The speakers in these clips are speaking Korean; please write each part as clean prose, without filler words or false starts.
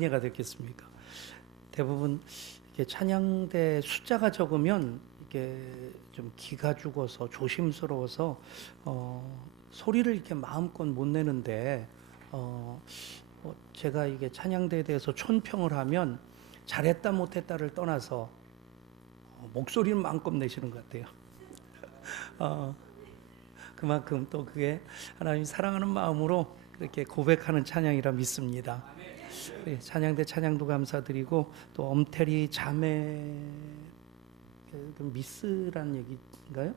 은혜가 됐겠습니까? 대부분 이렇게 찬양대 숫자가 적으면 이게 좀 기가 죽어서 조심스러워서 소리를 이렇게 마음껏 못 내는데 제가 이게 찬양대에 대해서 촌평을 하면 잘했다 못했다를 떠나서 목소리는 마음껏 내시는 것 같아요. 그만큼 또 그게 하나님 사랑하는 마음으로 그렇게 고백하는 찬양이라 믿습니다. 네, 찬양대 찬양도 감사드리고 또 엄태리 자매 그 미스라는 얘기인가요?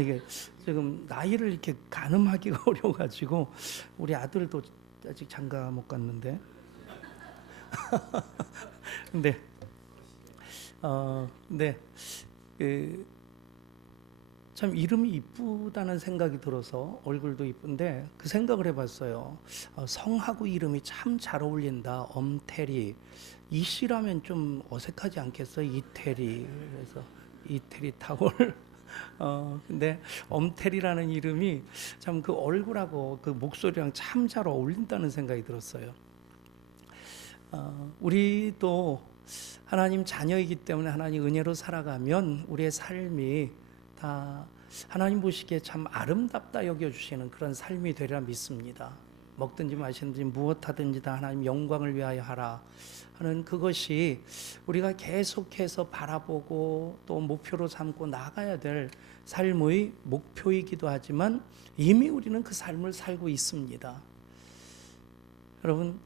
이게 지금 나이를 이렇게 가늠하기가 어려워가지고 우리 아들도 아직 장가 못 갔는데 근데 네, 참 이름이 이쁘다는 생각이 들어서 얼굴도 이쁜데 그 생각을 해봤어요. 성하고 이름이 참 잘 어울린다. 엄태리. 이씨라면 좀 어색하지 않겠어요? 이태리. 그래서 이태리 타월. 근데 엄태리라는 이름이 참 그 얼굴하고 그 목소리랑 참 잘 어울린다는 생각이 들었어요. 우리도 하나님 자녀이기 때문에 하나님 은혜로 살아가면 우리의 삶이 다 하나님 보시기에 참 아름답다 여겨주시는 그런 삶이 되리라 믿습니다. 먹든지 마시든지 무엇하든지 다 하나님 영광을 위하여 하라 하는 그것이 우리가 계속해서 바라보고 또 목표로 삼고 나가야 될 삶의 목표이기도 하지만 이미 우리는 그 삶을 살고 있습니다. 여러분,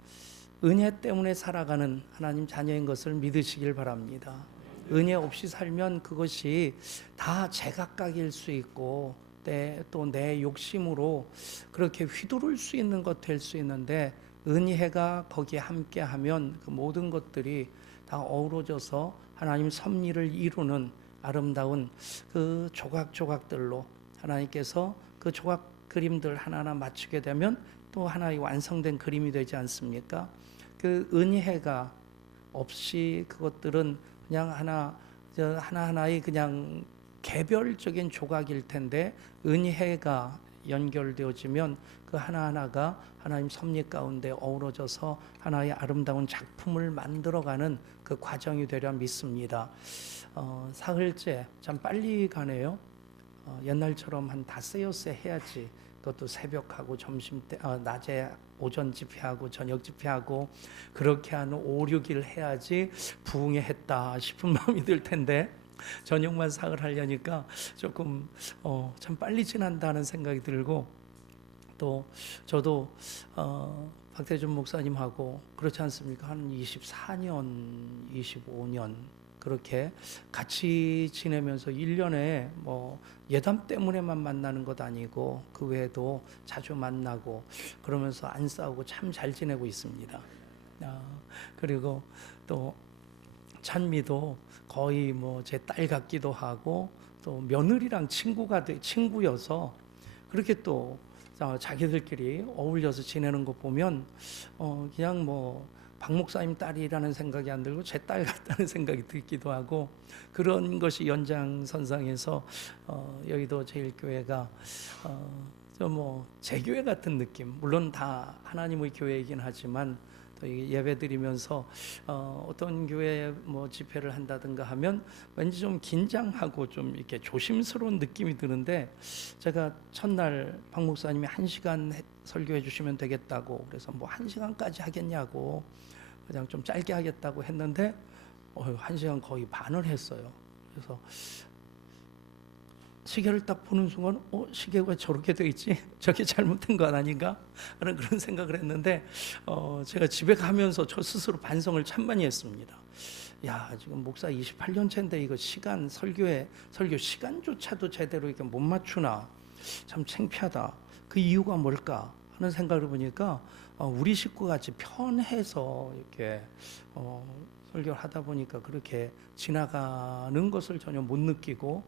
은혜 때문에 살아가는 하나님 자녀인 것을 믿으시길 바랍니다. 은혜 없이 살면 그것이 다 제각각일 수 있고 또 내 욕심으로 그렇게 휘두를 수 있는 것 될 수 있는데 은혜가 거기에 함께하면 그 모든 것들이 다 어우러져서 하나님 섭리를 이루는 아름다운 그 조각조각들로 하나님께서 그 조각 그림들 하나하나 맞추게 되면 또 하나의 완성된 그림이 되지 않습니까? 그 은혜가 없이 그것들은 그냥 하나하나의 그냥 개별적인 조각일 텐데 은혜가 연결되어지면 그 하나하나가 하나님 섭리 가운데 어우러져서 하나의 아름다운 작품을 만들어가는 그 과정이 되려 믿습니다. 사흘째 참 빨리 가네요. 옛날처럼 한 닷새 엿새 해야지. 그것도 새벽하고 점심때 낮에 오전 집회하고 저녁 집회하고 그렇게 한 5, 6일 해야지 부흥에 했다 싶은 마음이 들 텐데 저녁만 사흘 하려니까 조금 참 빨리 지난다는 생각이 들고 또 저도 박태준 목사님하고 그렇지 않습니까? 한 24년, 25년 그렇게 같이 지내면서 1년에 뭐 예담 때문에만 만나는 것 아니고 그 외에도 자주 만나고 그러면서 안 싸우고 참 잘 지내고 있습니다. 그리고 또 찬미도 거의 뭐 제 딸 같기도 하고 또 며느리랑 친구여서 그렇게 또 자기들끼리 어울려서 지내는 거 보면 그냥 뭐 박 목사님 딸이라는 생각이 안 들고 제 딸 같다는 생각이 들기도 하고 그런 것이 연장선상에서 여의도 제일교회가 뭐 제 교회 같은 느낌, 물론 다 하나님의 교회이긴 하지만 또 예배 드리면서 어떤 교회 뭐 집회를 한다든가 하면 왠지 좀 긴장하고 좀 이렇게 조심스러운 느낌이 드는데 제가 첫날 박 목사님이 1시간 설교해 주시면 되겠다고 그래서 뭐 1시간까지 하겠냐고 그냥 좀 짧게 하겠다고 했는데 1시간 거의 반을 했어요. 그래서 시계를 딱 보는 순간 시계가 왜 저렇게 돼 있지? 저게 잘못된 건 아닌가? 하는 그런 생각을 했는데 제가 집에 가면서 저 스스로 반성을 참 많이 했습니다. 야, 지금 목사 28년 차인데 이거 설교 시간조차도 제대로 이렇게 못 맞추나? 참 창피하다. 그 이유가 뭘까? 하는 생각을 보니까 우리 식구같이 편해서 이렇게 설교를 하다 보니까 그렇게 지나가는 것을 전혀 못 느끼고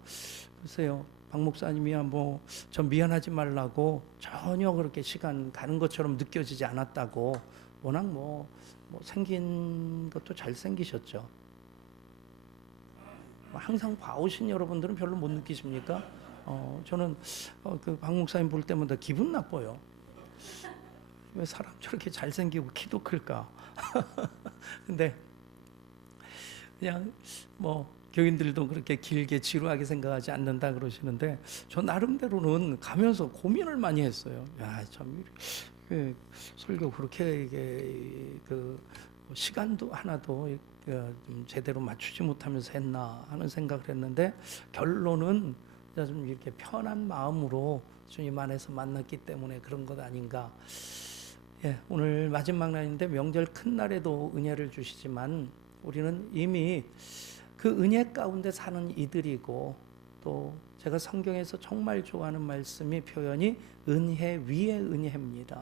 글쎄요, 박 목사님이야 뭐 전 미안하지 말라고 전혀 그렇게 시간 가는 것처럼 느껴지지 않았다고 워낙 뭐 생긴 것도 잘생기셨죠. 항상 봐오신 여러분들은 별로 못 느끼십니까? 저는 그 박 목사님 볼 때마다 기분 나빠요. 왜 사람 저렇게 잘생기고 키도 클까? 근데 그냥 뭐 교인들도 그렇게 길게 지루하게 생각하지 않는다 그러시는데, 저 나름대로는 가면서 고민을 많이 했어요. 야, 참 설교 그렇게 이게 그 시간도 하나도 좀 제대로 맞추지 못하면서 했나 하는 생각을 했는데, 결론은 좀 이렇게 편한 마음으로 주님 안에서 만났기 때문에 그런 것 아닌가. 예, 오늘 마지막 날인데 명절 큰 날에도 은혜를 주시지만 우리는 이미 그 은혜 가운데 사는 이들이고, 또 제가 성경에서 정말 좋아하는 말씀이 표현이 은혜 위에 은혜입니다.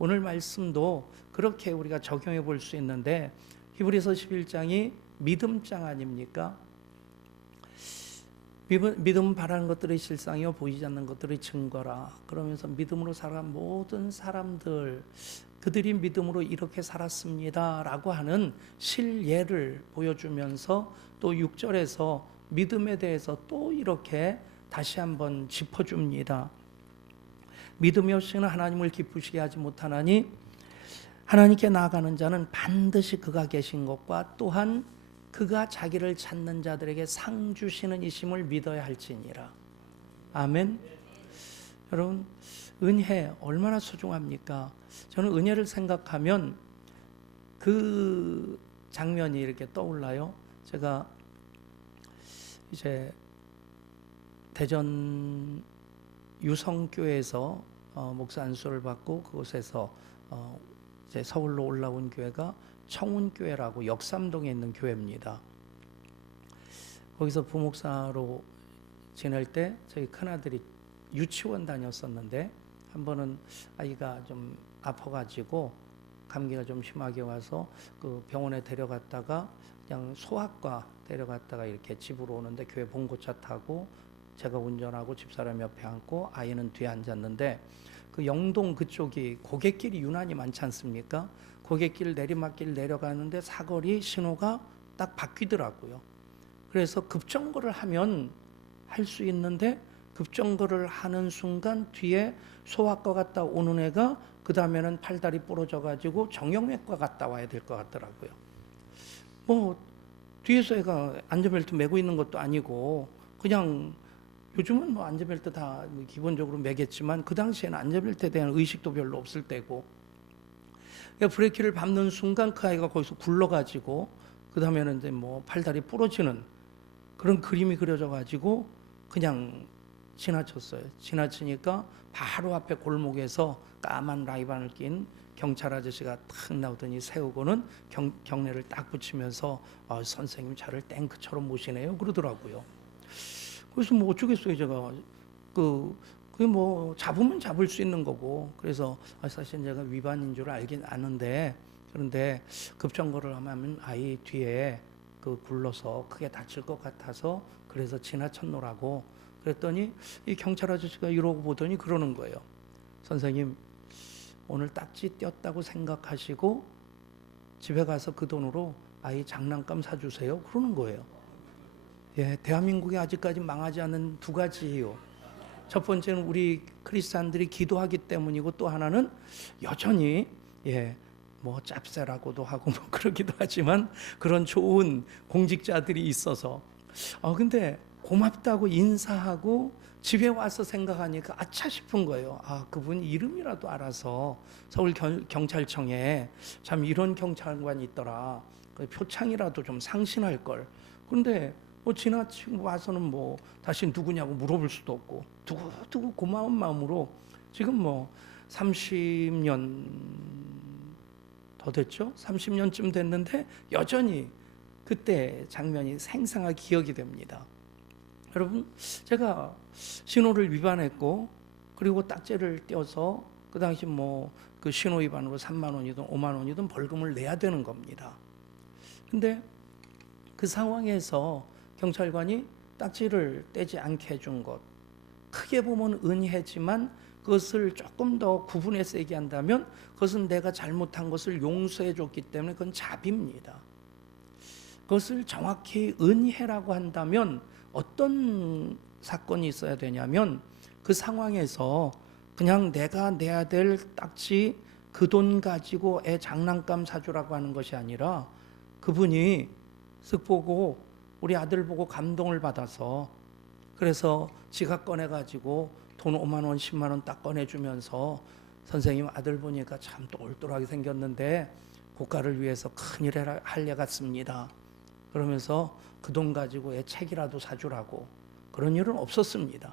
오늘 말씀도 그렇게 우리가 적용해 볼 수 있는데, 히브리서 11장이 믿음장 아닙니까? 믿음 바라는 것들의 실상이요 보이지 않는 것들의 증거라. 그러면서 믿음으로 살아간 모든 사람들, 그들이 믿음으로 이렇게 살았습니다 라고 하는 실예를 보여주면서, 또 6절에서 믿음에 대해서 또 이렇게 다시 한번 짚어줍니다. 믿음이 없이는 하나님을 기쁘시게 하지 못하나니 하나님께 나아가는 자는 반드시 그가 계신 것과 또한 그가 자기를 찾는 자들에게 상 주시는 이심을 믿어야 할지니라. 아멘. 여러분, 은혜 얼마나 소중합니까? 저는 은혜를 생각하면 그 장면이 이렇게 떠올라요. 제가 이제 대전 유성교회에서 목사 안수를 받고, 그곳에서 이제 서울로 올라온 교회가 청운교회라고 역삼동에 있는 교회입니다. 거기서 부목사로 지낼 때 저희 큰아들이 유치원 다녔었는데, 한 번은 아이가 좀 아파가지고 감기가 좀 심하게 와서 그 병원에 데려갔다가, 그냥 소아과 데려갔다가 이렇게 집으로 오는데, 교회 봉고차 타고 제가 운전하고 집사람 옆에 앉고 아이는 뒤에 앉았는데, 그 영동 그쪽이 고갯길이 유난히 많지 않습니까? 고갯길 내리막길 내려가는데 사거리 신호가 딱 바뀌더라고요. 그래서 급정거를 하면 할 수 있는데, 급정거를 하는 순간 뒤에 소아과 갔다 오는 애가 그 다음에는 팔다리 부러져 가지고 정형외과 갔다 와야 될 것 같더라고요. 뭐 뒤에서 애가 안전벨트 매고 있는 것도 아니고, 그냥 요즘은 뭐 안전벨트 다 기본적으로 매겠지만 그 당시에는 안전벨트에 대한 의식도 별로 없을 때고, 브레이크를 밟는 순간 그 아이가 거기서 굴러가지고 그 다음에는 이제 뭐 팔다리 부러지는 그런 그림이 그려져 가지고 그냥 지나쳤어요. 지나치니까 바로 앞에 골목에서 까만 라이반을 낀 경찰 아저씨가 탁 나오더니 세우고는 경례를 딱 붙이면서 선생님 차를 탱크처럼 모시네요 그러더라고요. 그래서 뭐 어쩌겠어요. 제가 그게 뭐 잡으면 잡을 수 있는 거고, 그래서 사실 제가 위반인 줄 알긴 아는데, 그런데 급정거를 하면 아이 뒤에 굴러서 크게 다칠 것 같아서 그래서 지나쳤노라고 그랬더니, 이 경찰 아저씨가 이러고 보더니 그러는 거예요. 선생님, 오늘 딱지 떼었다고 생각하시고 집에 가서 그 돈으로 아이 장난감 사주세요 그러는 거예요. 예, 대한민국이 아직까지 망하지 않은 두 가지예요. 첫 번째는 우리 크리스찬들이 기도하기 때문이고, 또 하나는 여전히 뭐 짭새라고도 하고 뭐 그러기도 하지만 그런 좋은 공직자들이 있어서, 근데 고맙다고 인사하고 집에 와서 생각하니까 아차 싶은 거예요. 그분 이름이라도 알아서 서울 경찰청에 참 이런 경찰관이 있더라, 표창이라도 좀 상신할 걸. 그런데 뭐 지나치고 와서는 뭐 다시 누구냐고 물어볼 수도 없고, 두고 고마운 마음으로 지금 뭐 30년 더 됐죠? 30년쯤 됐는데 여전히 그때 장면이 생생하게 기억이 됩니다. 여러분, 제가 신호를 위반했고, 그리고 딱지를 떼어서 그 당시 뭐 그 신호 위반으로 3만 원이든 5만 원이든 벌금을 내야 되는 겁니다. 근데 그 상황에서 경찰관이 딱지를 떼지 않게 해준 것, 크게 보면 은혜지만 그것을 조금 더 구분해서 얘기한다면 그것은 내가 잘못한 것을 용서해 줬기 때문에 그건 자비입니다. 그것을 정확히 은혜라고 한다면 어떤 사건이 있어야 되냐면, 그 상황에서 그냥 내가 내야 될 딱지 그 돈 가지고 애 장난감 사주라고 하는 것이 아니라 그분이 쓱 보고 우리 아들 보고 감동을 받아서 그래서 지갑 꺼내가지고 돈 5만 원, 10만 원 딱 꺼내주면서 선생님 아들 보니까 참 똘똘하게 생겼는데 국가를 위해서 큰일을 할 애 같습니다. 그러면서 그 돈 가지고 애 책이라도 사주라고. 그런 일은 없었습니다.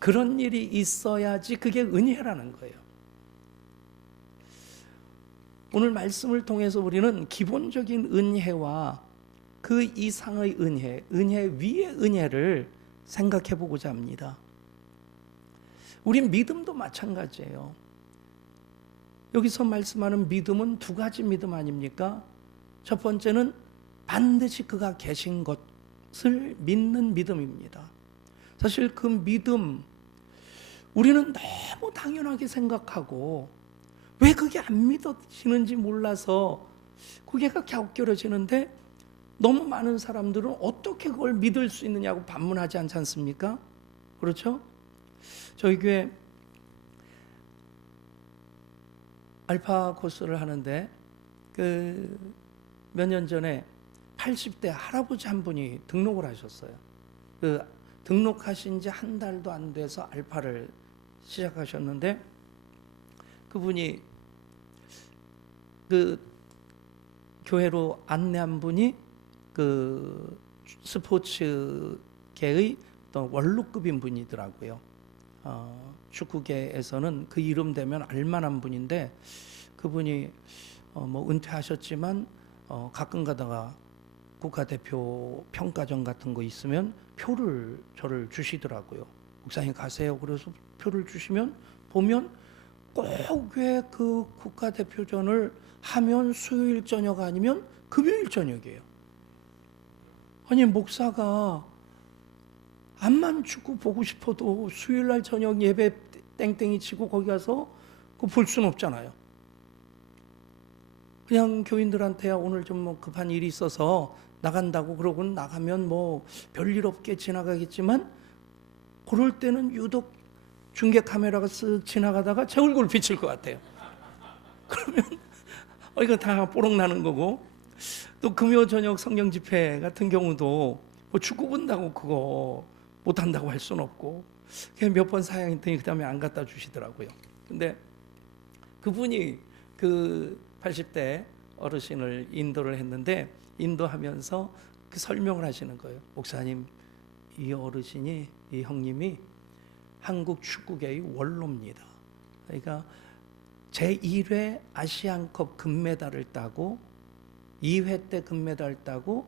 그런 일이 있어야지 그게 은혜라는 거예요. 오늘 말씀을 통해서 우리는 기본적인 은혜와 그 이상의 은혜, 은혜 위의 은혜를 생각해 보고자 합니다. 우리 믿음도 마찬가지예요. 여기서 말씀하는 믿음은 두 가지 믿음 아닙니까? 첫 번째는 반드시 그가 계신 것을 믿는 믿음입니다. 사실 그 믿음, 우리는 너무 당연하게 생각하고 왜 그게 안 믿어지는지 몰라서 고개가 갸웃겨져지는데 너무 많은 사람들은 어떻게 그걸 믿을 수 있느냐고 반문하지 않지 않습니까? 그렇죠? 저희 교회 알파 코스를 하는데 몇 년 전에 80대 할아버지 한 분이 등록을 하셨어요. 등록하신 지 한 달도 안 돼서 알파를 시작하셨는데 그분이 교회로 안내한 분이 스포츠계의 어떤 원로급인 분이더라고요. 축구계에서는 그 이름 되면 알만한 분인데 그분이 은퇴하셨지만 가끔 가다가 국가대표 평가전 같은 거 있으면 표를 저를 주시더라고요. 목사님 가세요. 그래서 표를 주시면 보면 꼭 왜 그 국가대표전을 하면 수요일 저녁 아니면 금요일 저녁이에요. 아니 목사가 암만 축구 보고 싶어도 수요일 날 저녁 예배 땡땡이 치고 거기 가서 그거 볼 수는 없잖아요. 그냥 교인들한테야 오늘 좀 급한 일이 있어서 나간다고 그러고는 나가면 별일 없게 지나가겠지만 그럴 때는 유독 중계 카메라가 쓱 지나가다가 제 얼굴 비칠 것 같아요. 그러면 이거 다 뽀록 나는 거고 또 금요 저녁 성령 집회 같은 경우도 축구 본다고 그거 못한다고 할 수는 없고 몇 번 사양했더니 그 다음에 안 갖다 주시더라고요. 근데 그분이 80대 어르신을 인도를 했는데 인도하면서 설명을 하시는 거예요. 목사님, 이 어르신이, 이 형님이 한국 축구계의 원로입니다. 그러니까 제1회 아시안컵 금메달을 따고 2회 때 금메달 따고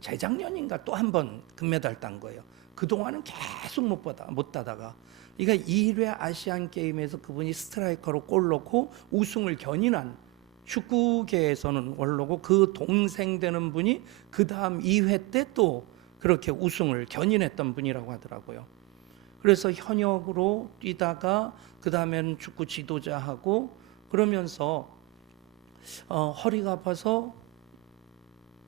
재작년인가 또 한 번 금메달 딴 거예요. 그동안은 계속 못 따다가 그러니까 2회 아시안 게임에서 그분이 스트라이커로 골 넣고 우승을 견인한 축구계에서는 원로고 그 동생 되는 분이 그 다음 2회 때 또 그렇게 우승을 견인했던 분이라고 하더라고요. 그래서 현역으로 뛰다가 그 다음에는 축구 지도자하고 그러면서 허리가 아파서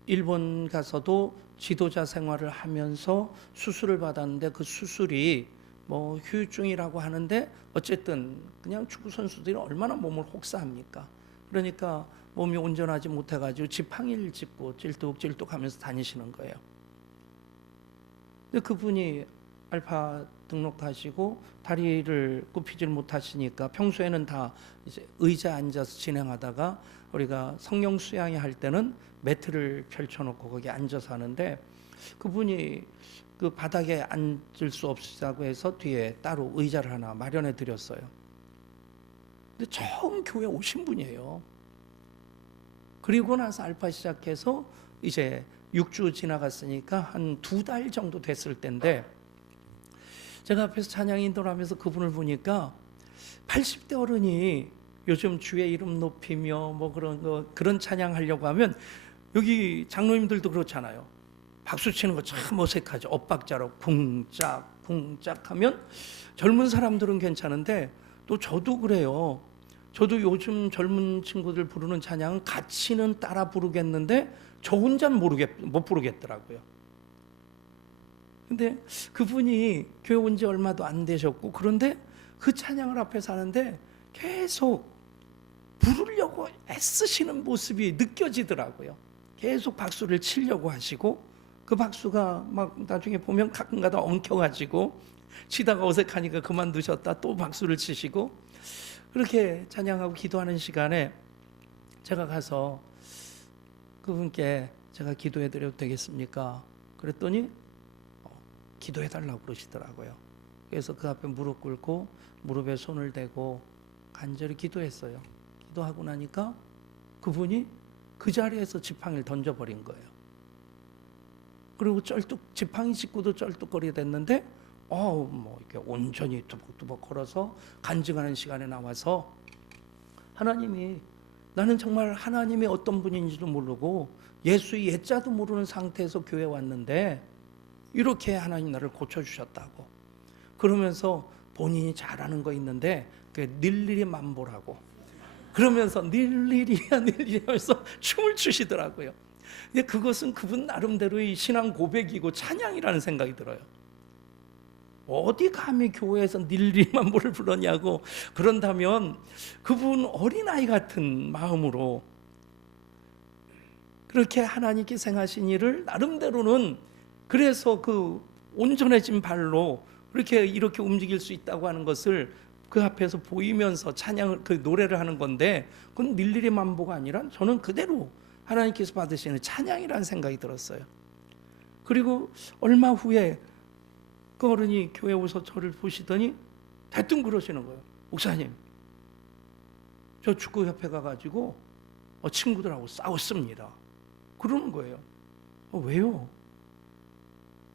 일본 가서도 지도자 생활을 하면서 수술을 받았는데 그 수술이 후유증이라고 하는데 어쨌든 그냥 축구 선수들이 얼마나 몸을 혹사합니까? 그러니까 몸이 온전하지 못해가지고 지팡이를 짚고 찔뚝찔뚝하면서 다니시는 거예요. 근데 그분이 알파 등록하시고 다리를 굽히질 못하시니까 평소에는 다 이제 의자에 앉아서 진행하다가 우리가 성령 수양회 할 때는 매트를 펼쳐놓고 거기 앉아서 하는데 그분이 그 바닥에 앉을 수 없다고 해서 뒤에 따로 의자를 하나 마련해 드렸어요. 근데 처음 교회 오신 분이에요. 그리고 나서 알파 시작해서 이제 6주 지나갔으니까 한 2달 정도 됐을 때인데 제가 앞에서 찬양 인도를 하면서 그분을 보니까 80대 어른이 요즘 주의 이름 높이며 그런 찬양 하려고 하면 여기 장로님들도 그렇잖아요. 박수 치는 거 참 어색하죠. 엇박자로 쿵짝 쿵짝 하면 젊은 사람들은 괜찮은데 또 저도 그래요. 저도 요즘 젊은 친구들 부르는 찬양은 같이는 따라 부르겠는데 저 혼자는 못 부르겠더라고요. 근데 그분이 교회 온 지 얼마도 안 되셨고 그런데 그 찬양을 앞에서 하는데 계속 부르려고 애쓰시는 모습이 느껴지더라고요. 계속 박수를 치려고 하시고, 그 박수가 막 나중에 보면 가끔가다 엉켜가지고 치다가 어색하니까 그만두셨다 또 박수를 치시고, 그렇게 찬양하고 기도하는 시간에 제가 가서 그분께 제가 기도해 드려도 되겠습니까? 그랬더니 기도해 달라고 그러시더라고요. 그래서 그 앞에 무릎 꿇고 무릎에 손을 대고 간절히 기도했어요. 기도하고 나니까 그분이 그 자리에서 지팡이를 던져버린 거예요. 그리고 지팡이 짚고도 쩔뚝거리게 됐는데, 뭐 이렇게 온전히 두벅두벅 걸어서 간증하는 시간에 나와서 나는 정말 하나님이 어떤 분인지도 모르고 예수의 예자도 모르는 상태에서 교회 왔는데 이렇게 하나님 나를 고쳐주셨다고 그러면서 본인이 잘하는 거 있는데 그 일일이 만보라고 그러면서 일일이야 하면서 춤을 추시더라고요. 근데 그것은 그분 나름대로의 신앙 고백이고 찬양이라는 생각이 들어요. 어디 감히 교회에서 일일이만보를 불렀냐고. 그런다면 그분 어린아이 같은 마음으로 그렇게 하나님께 행하신 일을 나름대로는, 그래서 그 온전해진 발로 이렇게 움직일 수 있다고 하는 것을 그 앞에서 보이면서 찬양을, 그 노래를 하는 건데, 그건 일일이 만보가 아니라 저는 그대로 하나님께서 받으시는 찬양이라는 생각이 들었어요. 그리고 얼마 후에 그 어른이 교회 오서 저를 보시더니 대뜸 그러시는 거예요. 목사님, 저 축구협회 가가지고 친구들하고 싸웠습니다. 그러는 거예요. 왜요?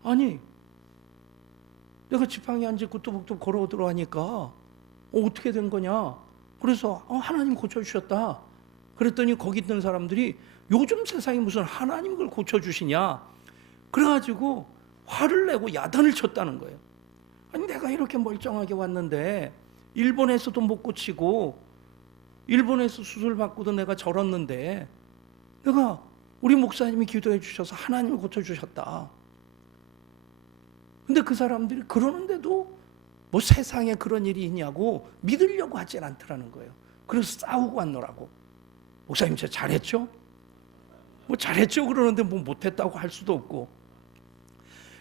아니, 내가 지팡이 안 짚고 뚜벅뚜벅 걸어오도록 하니까 어떻게 된 거냐? 그래서 하나님 고쳐주셨다. 그랬더니 거기 있던 사람들이 요즘 세상에 무슨 하나님을 고쳐주시냐? 그래가지고 화를 내고 야단을 쳤다는 거예요. 아니, 내가 이렇게 멀쩡하게 왔는데 일본에서도 못 고치고 일본에서 수술 받고도 내가 절었는데 내가 우리 목사님이 기도해 주셔서 하나님을 고쳐주셨다. 근데 그 사람들이 그러는데도 뭐 세상에 그런 일이 있냐고 믿으려고 하진 않더라는 거예요. 그래서 싸우고 왔노라고. 목사님 저 잘했죠? 뭐 잘했죠 그러는데 뭐 못했다고 할 수도 없고.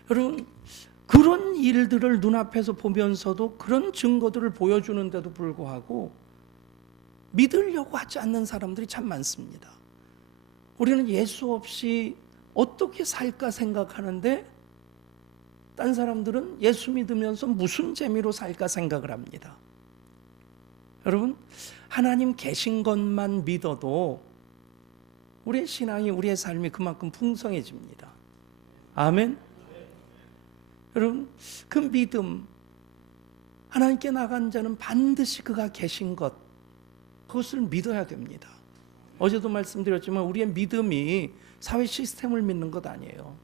여러분, 그런 일들을 눈앞에서 보면서도 그런 증거들을 보여주는데도 불구하고 믿으려고 하지 않는 사람들이 참 많습니다. 우리는 예수 없이 어떻게 살까 생각하는데 딴 사람들은 예수 믿으면서 무슨 재미로 살까 생각을 합니다. 여러분, 하나님 계신 것만 믿어도 우리의 신앙이, 우리의 삶이 그만큼 풍성해집니다. 아멘. 여러분, 그 믿음, 하나님께 나간 자는 반드시 그가 계신 것, 그것을 믿어야 됩니다. 어제도 말씀드렸지만 우리의 믿음이 사회 시스템을 믿는 것 아니에요.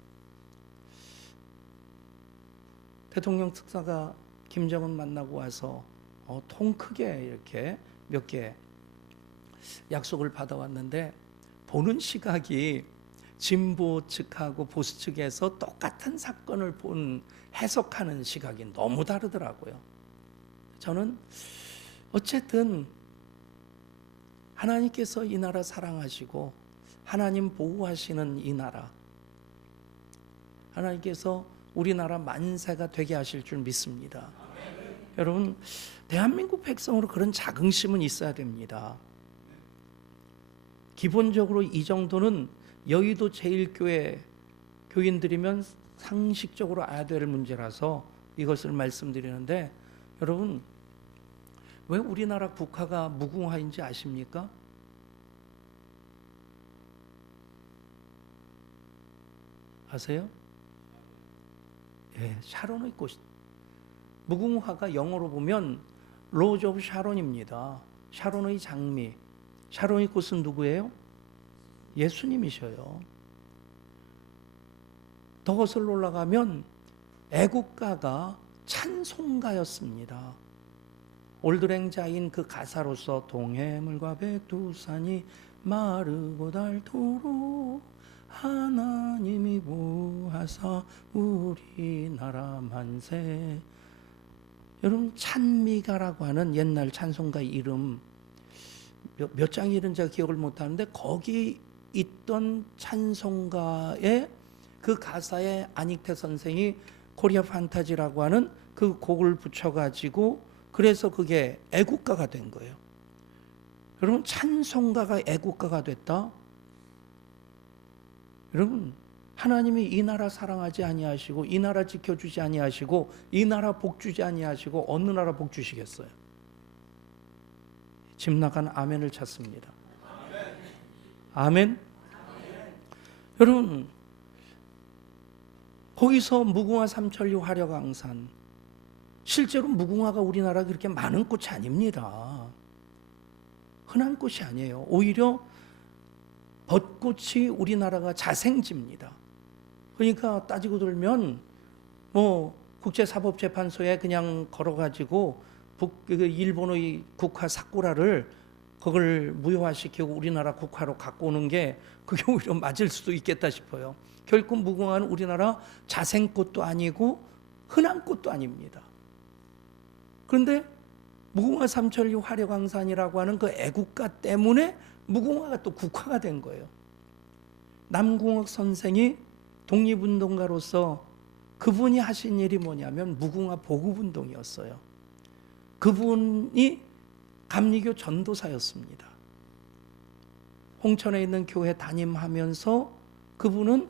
대통령 특사가 김정은 만나고 와서 통 크게 이렇게 몇 개 약속을 받아왔는데, 보는 시각이 진보 측하고 보수 측에서 똑같은 사건을 해석하는 시각이 너무 다르더라고요. 저는 어쨌든 하나님께서 이 나라 사랑하시고 하나님 보호하시는 이 나라, 하나님께서 우리나라 만세가 되게 하실 줄 믿습니다. 여러분, 대한민국 백성으로 그런 자긍심은 있어야 됩니다. 기본적으로 이 정도는 여의도 제1교회 교인들이면 상식적으로 알아야 될 문제라서 이것을 말씀드리는데, 여러분, 왜 우리나라 국화가 무궁화인지 아십니까? 아세요? 예, 샤론의 꽃. 무궁화가 영어로 보면 로즈 오브 샤론입니다. 샤론의 장미. 샤론의 꽃은 누구예요? 예수님이셔요. 더 거슬러 올라가면 애국가가 찬송가였습니다. 올드랭자인 그 가사로서 동해물과 백두산이 마르고 닳도록 하나님이 보호하사 우리나라 만세. 여러분 찬미가라고 하는 옛날 찬송가 이름 몇 장이 이런 제가 기억을 못하는데 거기 있던 찬송가의 그 가사에 안익태 선생이 코리아 판타지라고 하는 그 곡을 붙여가지고 그래서 그게 애국가가 된 거예요. 여러분 찬송가가 애국가가 됐다? 여러분 하나님이 이 나라 사랑하지 아니하시고 이 나라 지켜주지 아니하시고 이 나라 복주지 아니하시고 어느 나라 복주시겠어요? 집 나간 아멘을 찾습니다. 아멘. 여러분 거기서 무궁화 삼천리 화려강산, 실제로 무궁화가 우리나라 그렇게 많은 꽃이 아닙니다. 흔한 꽃이 아니에요. 오히려 벚꽃이 우리나라가 자생지입니다. 그러니까 따지고 들면 뭐 국제사법재판소에 그냥 걸어가지고 일본의 국화 사쿠라를 그걸 무효화시키고 우리나라 국화로 갖고 오는 게 그게 오히려 맞을 수도 있겠다 싶어요. 결국 무궁화는 우리나라 자생꽃도 아니고 흔한 꽃도 아닙니다. 그런데 무궁화 삼천리 화려강산이라고 하는 그 애국가 때문에 무궁화가 또 국화가 된 거예요. 남궁옥 선생이 독립운동가로서 그분이 하신 일이 뭐냐면 무궁화 보급운동이었어요. 그분이 감리교 전도사였습니다. 홍천에 있는 교회 담임하면서 그분은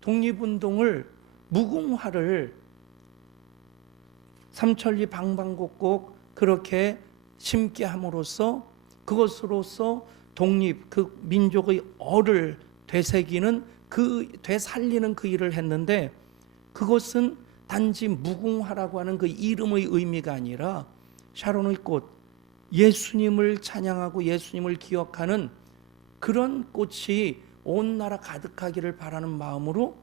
독립운동을 무궁화를 삼천리 방방곡곡 그렇게 심게 함으로써 그것으로서 독립, 그 민족의 얼을 되새기는 되살리는 그 일을 했는데 그것은 단지 무궁화라고 하는 그 이름의 의미가 아니라 샤론의 꽃, 예수님을 찬양하고 예수님을 기억하는 그런 꽃이 온 나라 가득하기를 바라는 마음으로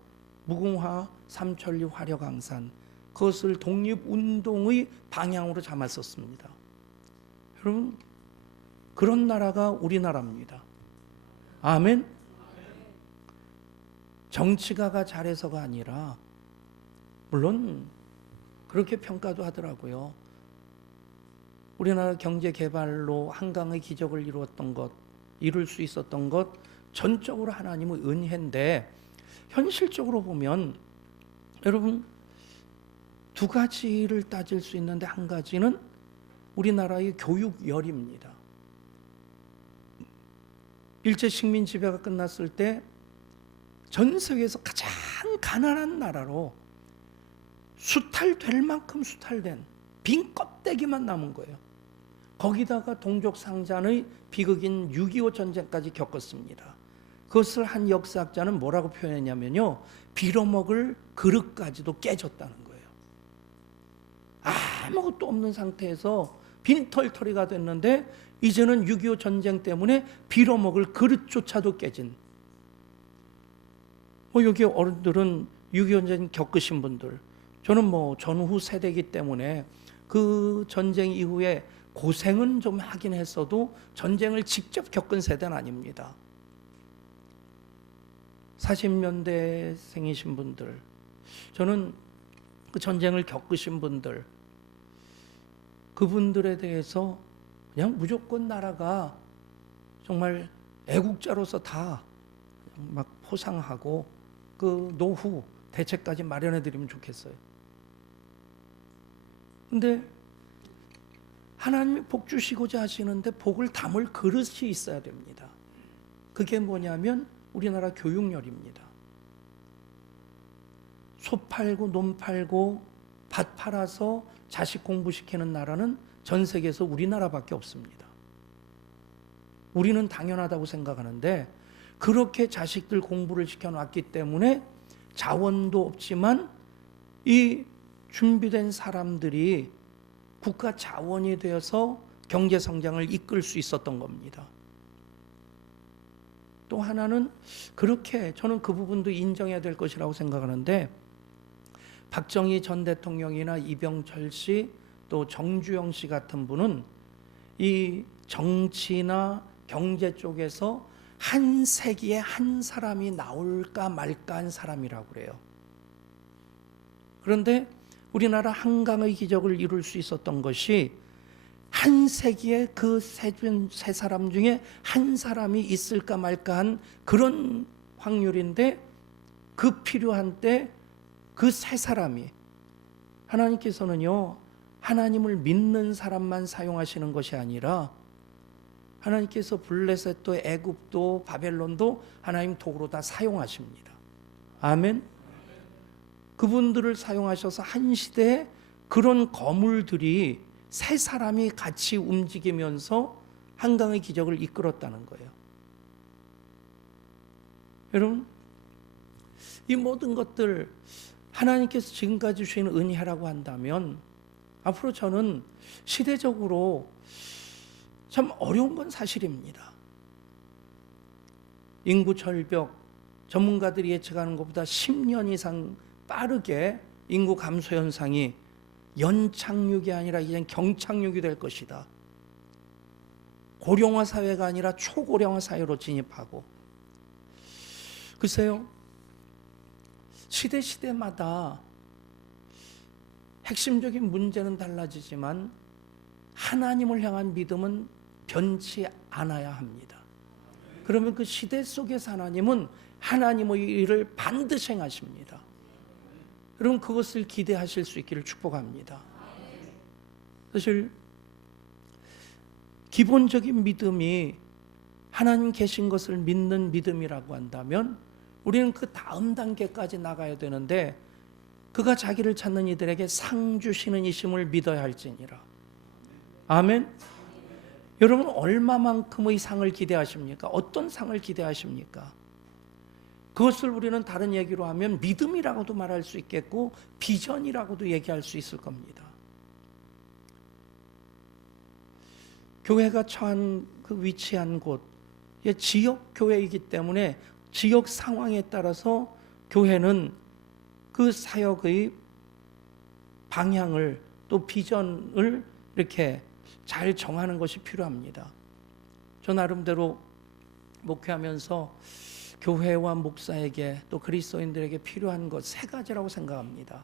무궁화 삼천리 화려강산 그것을 독립운동의 방향으로 삼았었습니다. 여러분 그런 나라가 우리나라입니다. 아멘. 정치가가 잘해서가 아니라 물론 그렇게 평가도 하더라고요. 우리나라 경제 개발로 한강의 기적을 이룰 수 있었던 것 전적으로 하나님의 은혜인데 현실적으로 보면 여러분 두 가지를 따질 수 있는데 한 가지는 우리나라의 교육열입니다. 일제 식민 지배가 끝났을 때 전 세계에서 가장 가난한 나라로 수탈될 만큼 수탈된 빈 껍데기만 남은 거예요. 거기다가 동족상잔의 비극인 6.25 전쟁까지 겪었습니다. 그것을 한 역사학자는 뭐라고 표현했냐면요, 빌어먹을 그릇까지도 깨졌다는 거예요. 아무것도 없는 상태에서 빈털터리가 됐는데 이제는 6.25 전쟁 때문에 빌어먹을 그릇조차도 깨진, 여기 어른들은 6.25 전쟁 겪으신 분들, 저는 전후 세대이기 때문에 그 전쟁 이후에 고생은 좀 하긴 했어도 전쟁을 직접 겪은 세대는 아닙니다. 40년대생이신 분들, 저는 그 전쟁을 겪으신 분들, 그분들에 대해서 그냥 무조건 나라가 정말 애국자로서 다 막 포상하고 그 노후 대책까지 마련해 드리면 좋겠어요. 근데 하나님이 복 주시고자 하시는데 복을 담을 그릇이 있어야 됩니다. 그게 뭐냐면 우리나라 교육열입니다. 소 팔고 논 팔고 밭 팔아서 자식 공부시키는 나라는 전 세계에서 우리나라밖에 없습니다. 우리는 당연하다고 생각하는데 그렇게 자식들 공부를 시켜놨기 때문에 자원도 없지만 이 준비된 사람들이 국가 자원이 되어서 경제 성장을 이끌 수 있었던 겁니다. 또 하나는 그렇게 저는 그 부분도 인정해야 될 것이라고 생각하는데 박정희 전 대통령이나 이병철 씨 또 정주영 씨 같은 분은 이 정치나 경제 쪽에서 한 세기에 한 사람이 나올까 말까 한 사람이라고 그래요. 그런데 우리나라 한강의 기적을 이룰 수 있었던 것이 한 세기에 그 세 사람 중에 한 사람이 있을까 말까 한 그런 확률인데, 그 필요한 때 그 세 사람이, 하나님께서는요 하나님을 믿는 사람만 사용하시는 것이 아니라 하나님께서 블레셋도 애굽도 바벨론도 하나님 도구로 다 사용하십니다. 아멘. 그분들을 사용하셔서 한 시대에 그런 거물들이 세 사람이 같이 움직이면서 한강의 기적을 이끌었다는 거예요. 여러분, 이 모든 것들 하나님께서 지금까지 주신 은혜라고 한다면, 앞으로 저는 시대적으로 참 어려운 건 사실입니다. 인구 절벽, 전문가들이 예측하는 것보다 10년 이상 빠르게 인구 감소 현상이 연착륙이 아니라 이젠 경착륙이 될 것이다. 고령화 사회가 아니라 초고령화 사회로 진입하고, 글쎄요, 시대마다 핵심적인 문제는 달라지지만 하나님을 향한 믿음은 변치 않아야 합니다. 그러면 그 시대 속에서 하나님은 하나님의 일을 반드시 행하십니다. 여러분, 그것을 기대하실 수 있기를 축복합니다. 사실 기본적인 믿음이 하나님 계신 것을 믿는 믿음이라고 한다면 우리는 그 다음 단계까지 나가야 되는데, 그가 자기를 찾는 이들에게 상 주시는 이심을 믿어야 할지니라. 아멘. 여러분, 얼마만큼의 상을 기대하십니까? 어떤 상을 기대하십니까? 그것을 우리는 다른 얘기로 하면 믿음이라고도 말할 수 있겠고 비전이라고도 얘기할 수 있을 겁니다. 교회가 처한 그 위치한 곳, 지역 교회이기 때문에 지역 상황에 따라서 교회는 그 사역의 방향을 또 비전을 이렇게 잘 정하는 것이 필요합니다. 저 나름대로 목회하면서 교회와 목사에게 또 그리스도인들에게 필요한 것 세 가지라고 생각합니다.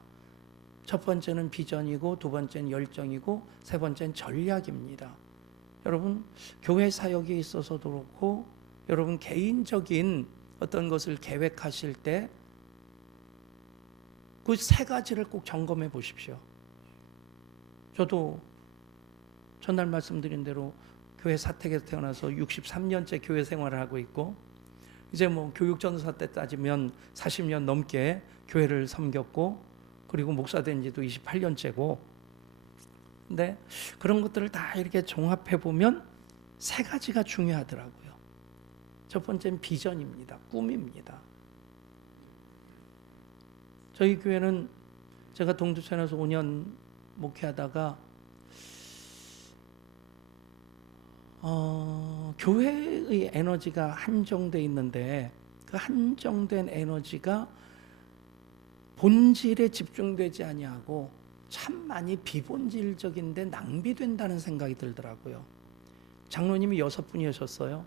첫 번째는 비전이고, 두 번째는 열정이고, 세 번째는 전략입니다. 여러분, 교회 사역에 있어서도 그렇고 여러분 개인적인 어떤 것을 계획하실 때 그 세 가지를 꼭 점검해 보십시오. 저도 전날 말씀드린 대로 교회 사택에서 태어나서 63년째 교회 생활을 하고 있고, 이제 뭐 교육 전도사 때 따지면 40년 넘게 교회를 섬겼고, 그리고 목사 된 지도 28년째고, 근데 그런 것들을 다 이렇게 종합해 보면 세 가지가 중요하더라고요. 첫 번째는 비전입니다. 꿈입니다. 저희 교회는 제가 동두천에서 5년 목회하다가 교회의 에너지가 한정돼 있는데, 그 한정된 에너지가 본질에 집중되지 아니하고 참 많이 비본질적인데 낭비된다는 생각이 들더라고요. 장로님이 6분이셨어요.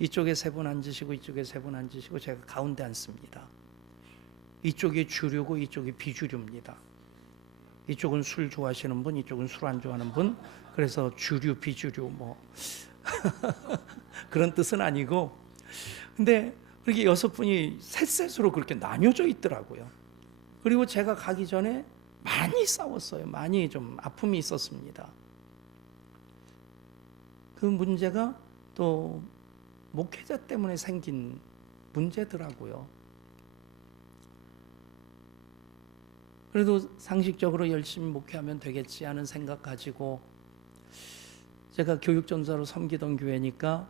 이쪽에 3분 앉으시고 이쪽에 3분 앉으시고 제가 가운데 앉습니다. 이쪽이 주류고 이쪽이 비주류입니다. 이쪽은 술 좋아하시는 분, 이쪽은 술 안 좋아하는 분, 그래서 주류, 비주류 뭐 그런 뜻은 아니고, 근데 그렇게 6분이 셋셋으로 그렇게 나뉘어져 있더라고요. 그리고 제가 가기 전에 많이 싸웠어요. 많이 좀 아픔이 있었습니다. 그 문제가 또 목회자 때문에 생긴 문제더라고요. 그래도 상식적으로 열심히 목회하면 되겠지 하는 생각 가지고, 제가 교육전사로 섬기던 교회니까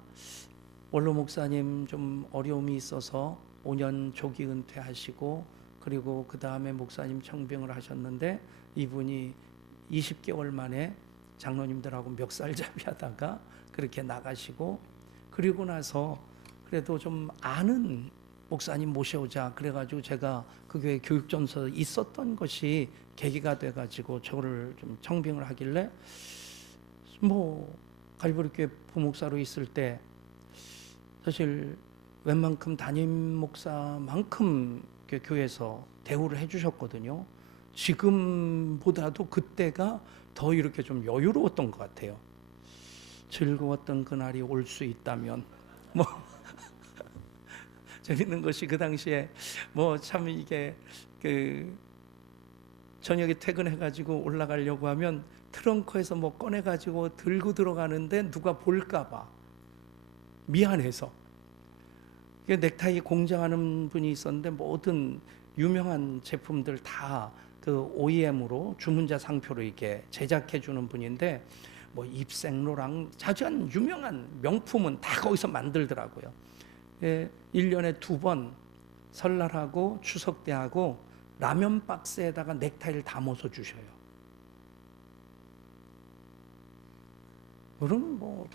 원로 목사님 좀 어려움이 있어서 5년 조기 은퇴하시고, 그리고 그 다음에 목사님 청빙을 하셨는데 이분이 20개월 만에 장로님들하고 멱살잡이 하다가 그렇게 나가시고, 그리고 나서 그래도 좀 아는 목사님 모셔오자 그래가지고 제가 그 교회 교육전서 있었던 것이 계기가 돼가지고 저를 좀 청빙을 하길래, 뭐 갈보리교회 부목사로 있을 때 사실 웬만큼 담임 목사만큼 교회에서 대우를 해주셨거든요. 지금보다도 그때가 더 이렇게 좀 여유로웠던 것 같아요. 즐거웠던 그날이 올 수 있다면 뭐 재밌는 것이 그 당시에 뭐 참 이게 그 저녁에 퇴근해가지고 올라가려고 하면 트렁크에서 뭐 꺼내가지고 들고 들어가는데 누가 볼까봐 미안해서 넥타이 공장하는 분이 있었는데 모든 유명한 제품들 다 그 OEM으로 주문자 상표로 이게 제작해 주는 분인데 뭐 입생로랑 자주한 유명한 명품은 다 거기서 만들더라고요. 1년에 2번 설날하고 추석 때하고 라면 박스에다가 넥타이를 담아서 주셔요. 그럼 뭐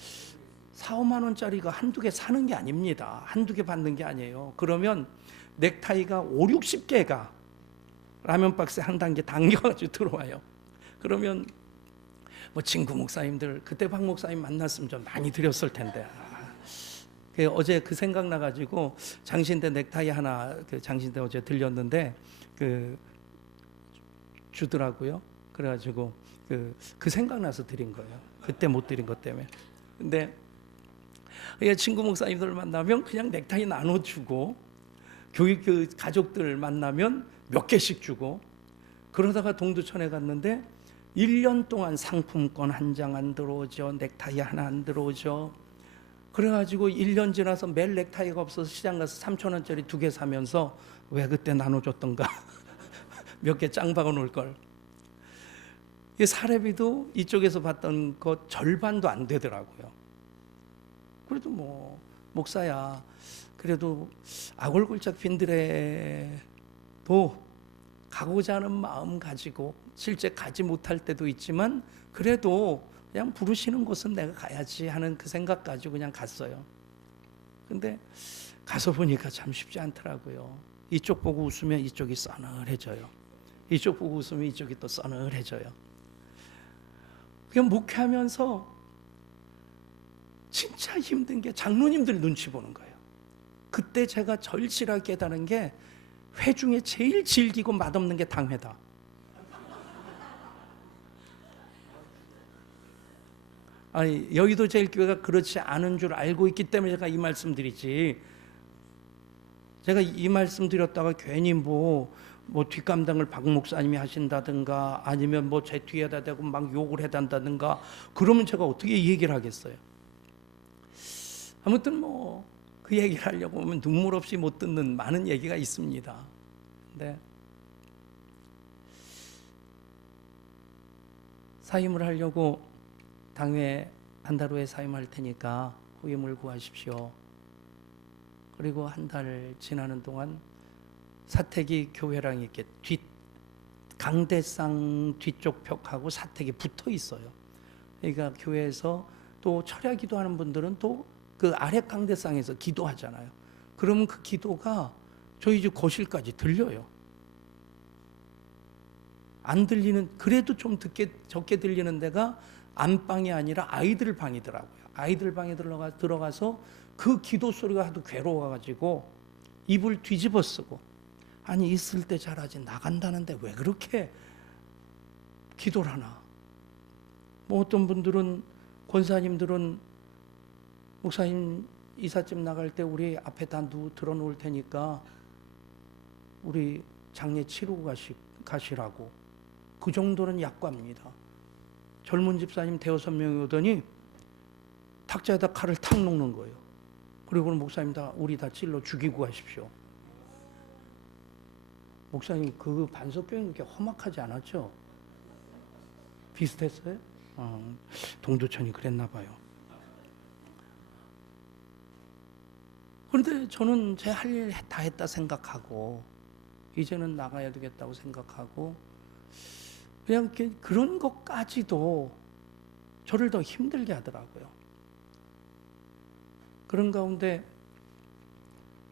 4, 5만 원짜리가 한두 개 사는 게 아닙니다. 한두 개 받는 게 아니에요. 그러면 넥타이가 5, 60개가 라면 박스에 한 단계 당겨가지고 들어와요. 그러면 뭐 친구 목사님들 그때 박 목사님 만났으면 좀 많이 드렸을 텐데 어제 그 생각 나가지고 장신대 넥타이 하나 그 장신대 어제 들렸는데 그 주더라고요. 그래가지고 그 생각 나서 드린 거예요. 그때 못 드린 것 때문에. 근데 친구 목사님들 만나면 그냥 넥타이 나눠주고 교육 그 가족들 만나면 몇 개씩 주고 그러다가 동두천에 갔는데 1년 동안 상품권 한 장 안 들어오죠. 넥타이 하나 안 들어오죠. 그래가지고 1년 지나서 매일 넥타이가 없어서 시장 가서 3,000원짜리 2개 사면서 왜 그때 나눠줬던가 몇 개 짱 박아 놓을 걸. 이 사례비도 이쪽에서 받던 것 절반도 안 되더라고요. 그래도 뭐 목사야 그래도 아골골짝 빈들에도 가고자 하는 마음 가지고 실제 가지 못할 때도 있지만 그래도 그냥 부르시는 곳은 내가 가야지 하는 그 생각 가지고 그냥 갔어요. 근데 가서 보니까 참 쉽지 않더라고요. 이쪽 보고 웃으면 이쪽이 서늘해져요. 이쪽 보고 웃으면 이쪽이 또 서늘해져요. 그냥 목회하면서 진짜 힘든 게 장로님들 눈치 보는 거예요. 그때 제가 절실하게 깨달은 게 회 중에 제일 질기고 맛없는 게 당회다. 아니 여의도 제일교회가 그렇지 않은 줄 알고 있기 때문에 제가 이 말씀 드리지. 제가 이 말씀 드렸다가 괜히 뭐 뒷감당을 박 목사님이 하신다든가 아니면 뭐 제 뒤에다 대고 막 욕을 해단다든가 그러면 제가 어떻게 이 얘기를 하겠어요. 아무튼 뭐 그 얘기를 하려고 하면 눈물 없이 못 듣는 많은 얘기가 있습니다. 근데 사임을 하려고 당회 한 달 후에 사임할 테니까 후임을 구하십시오. 그리고 한 달 지나는 동안 사택이 교회랑 이렇게 강대상 뒤쪽 벽하고 사택이 붙어 있어요. 그러니까 교회에서 또 철야 기도하는 분들은 또 그 아래 강대상에서 기도하잖아요. 그러면 그 기도가 저희 집 거실까지 들려요. 안 들리는 그래도 좀 적게 들리는 데가 안방이 아니라 아이들 방이더라고요. 아이들 방에 들어가서 그 기도 소리가 하도 괴로워가지고 입을 뒤집어 쓰고 아니 있을 때 잘하지 나간다는데 왜 그렇게 기도를 하나. 뭐 어떤 분들은 권사님들은 목사님 이삿짐 나갈 때 우리 앞에 다 들어놓을 테니까 우리 장례 치르고 가시라고. 그 정도는 약과입니다. 젊은 집사님 5-6명이 오더니 탁자에다 칼을 탁 놓는 거예요. 그리고는 목사님 우리 다 찔러 죽이고 가십시오. 목사님 그 반석경이 그렇게 험악하지 않았죠? 비슷했어요? 동두천이 그랬나 봐요. 그런데 저는 제 할 일 다 했다 생각하고 이제는 나가야 되겠다고 생각하고 그냥 그런 것까지도 저를 더 힘들게 하더라고요. 그런 가운데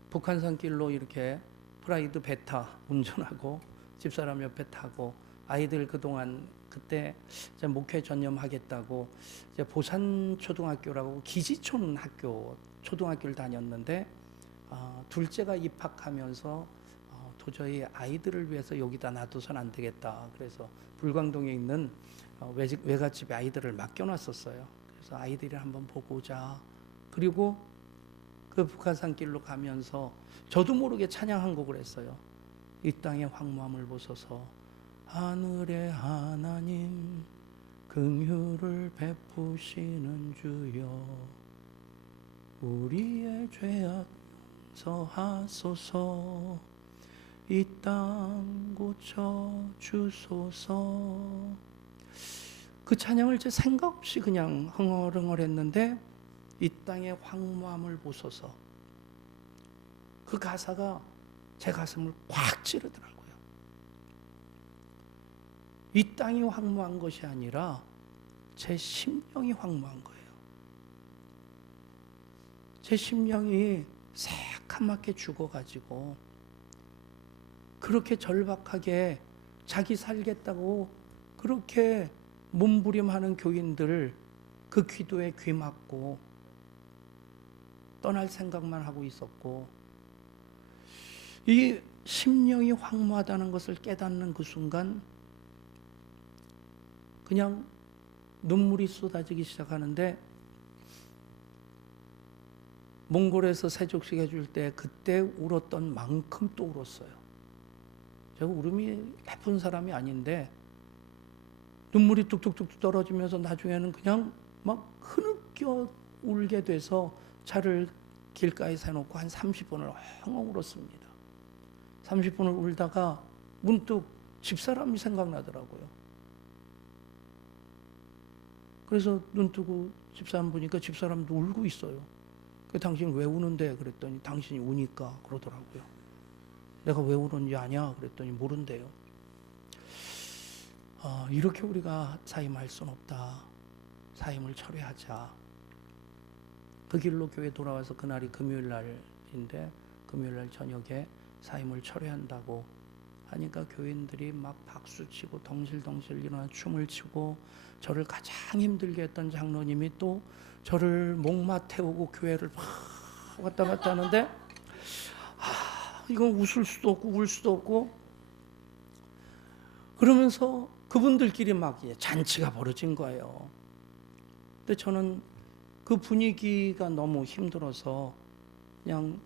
북한산 길로 이렇게 프라이드 베타 운전하고 집사람 옆에 타고 아이들 그동안 그때 이제 목회 전념하겠다고 이제 보산 초등학교라고 기지촌 학교 초등학교를 다녔는데 둘째가 입학하면서 도저히 아이들을 위해서 여기다 놔둬선 안 되겠다. 그래서 불광동에 있는 외갓집에 아이들을 맡겨놨었어요. 그래서 아이들이 한번 보고 오자. 그리고 그 북한산길로 가면서 저도 모르게 찬양 한 곡을 했어요. 이 땅의 황무함을 보소서 하늘의 하나님 긍휼을 베푸시는 주여 우리의 죄악 용서하소서 이 땅 고쳐 주소서. 그 찬양을 제 생각 없이 그냥 흥얼흥얼했는데 이 땅의 황무함을 보소서. 그 가사가 제 가슴을 꽉 찌르더라고요. 이 땅이 황무한 것이 아니라 제 심령이 황무한 거예요. 제 심령이 새카맣게 죽어가지고 그렇게 절박하게 자기 살겠다고 그렇게 몸부림하는 교인들 그 기도에 귀 막고 떠날 생각만 하고 있었고, 이 심령이 황무하다는 것을 깨닫는 그 순간 그냥 눈물이 쏟아지기 시작하는데, 몽골에서 세족식 해줄 때 그때 울었던 만큼 또 울었어요. 제가 울음이 예쁜 사람이 아닌데 눈물이 뚝뚝뚝 떨어지면서 나중에는 그냥 막 흐느껴 울게 돼서 차를 길가에 세놓고 한 30분을 엉엉 울었습니다. 30분을 울다가 문득 집사람이 생각나더라고요. 그래서 눈 뜨고 집사람 보니까 집사람도 울고 있어요. 당신 왜 우는데? 그랬더니 당신이 우니까 그러더라고요. 내가 왜 울었는지 아냐? 그랬더니 모른대요. 이렇게 우리가 사임할 수는 없다. 사임을 철회하자. 그 길로 교회 돌아와서 그날이 금요일 날인데 금요일 날 저녁에 사임을 철회한다고 하니까 교인들이 막 박수치고 덩실덩실 일어나 춤을 추고, 저를 가장 힘들게 했던 장로님이 또 저를 목마 태우고 교회를 막 왔다 갔다 하는데 이건 웃을 수도 없고 울 수도 없고, 그러면서 그분들끼리 막 잔치가 벌어진 거예요. 근데 저는 그 분위기가 너무 힘들어서 그냥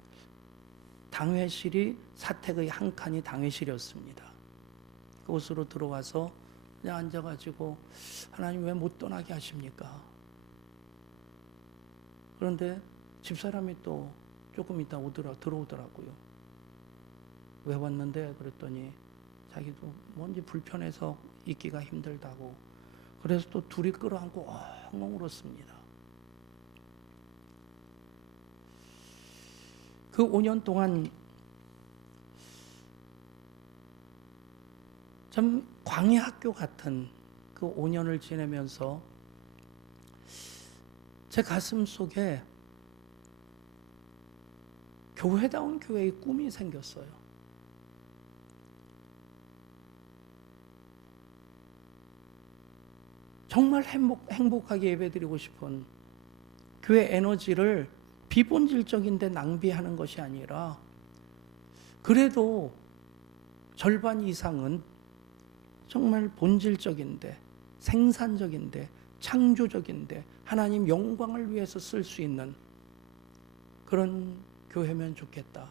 당회실이 사택의 한 칸이 당회실이었습니다. 그곳으로 들어와서 그냥 앉아가지고 하나님 왜 못 떠나게 하십니까? 그런데 집사람이 또 조금 있다 들어오더라고요. 왜 왔는데? 그랬더니 자기도 뭔지 불편해서 있기가 힘들다고. 그래서 또 둘이 끌어안고 엉엉 울었습니다. 그 5년 동안 참 광야학교 같은 그 5년을 지내면서 제 가슴 속에 교회다운 교회의 꿈이 생겼어요. 정말 행복하게 예배드리고 싶은 교회 에너지를 비본질적인데 낭비하는 것이 아니라 그래도 절반 이상은 정말 본질적인데 생산적인데 창조적인데 하나님 영광을 위해서 쓸 수 있는 그런 교회면 좋겠다.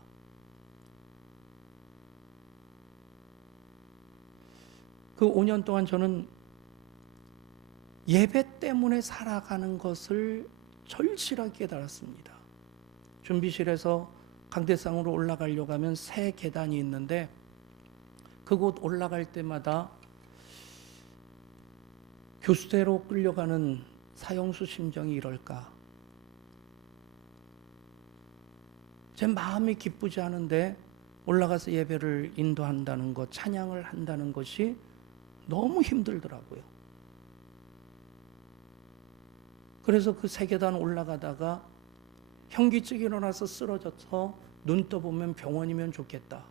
그 5년 동안 저는 예배 때문에 살아가는 것을 절실하게 깨달았습니다. 준비실에서 강대상으로 올라가려고 하면 새 계단이 있는데 그곳 올라갈 때마다 교수대로 끌려가는 사형수 심정이 이럴까? 제 마음이 기쁘지 않은데 올라가서 예배를 인도한다는 것, 찬양을 한다는 것이 너무 힘들더라고요. 그래서 그 새 계단 올라가다가 현기증이 일어나서 쓰러져서 눈 떠보면 병원이면 좋겠다.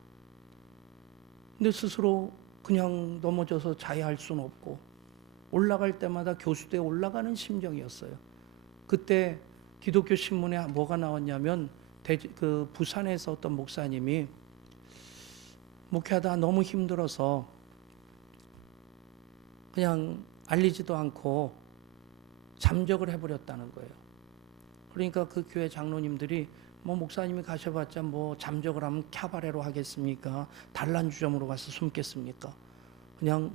근데 스스로 그냥 넘어져서 자해할 수는 없고 올라갈 때마다 교수대에 올라가는 심정이었어요. 그때 기독교 신문에 뭐가 나왔냐면 그 부산에서 어떤 목사님이 목회하다 너무 힘들어서 그냥 알리지도 않고 잠적을 해버렸다는 거예요. 그러니까 그 교회 장로님들이 뭐 목사님이 가셔봤자 뭐 잠적을 하면 캬바레로 하겠습니까? 단란주점으로 가서 숨겠습니까? 그냥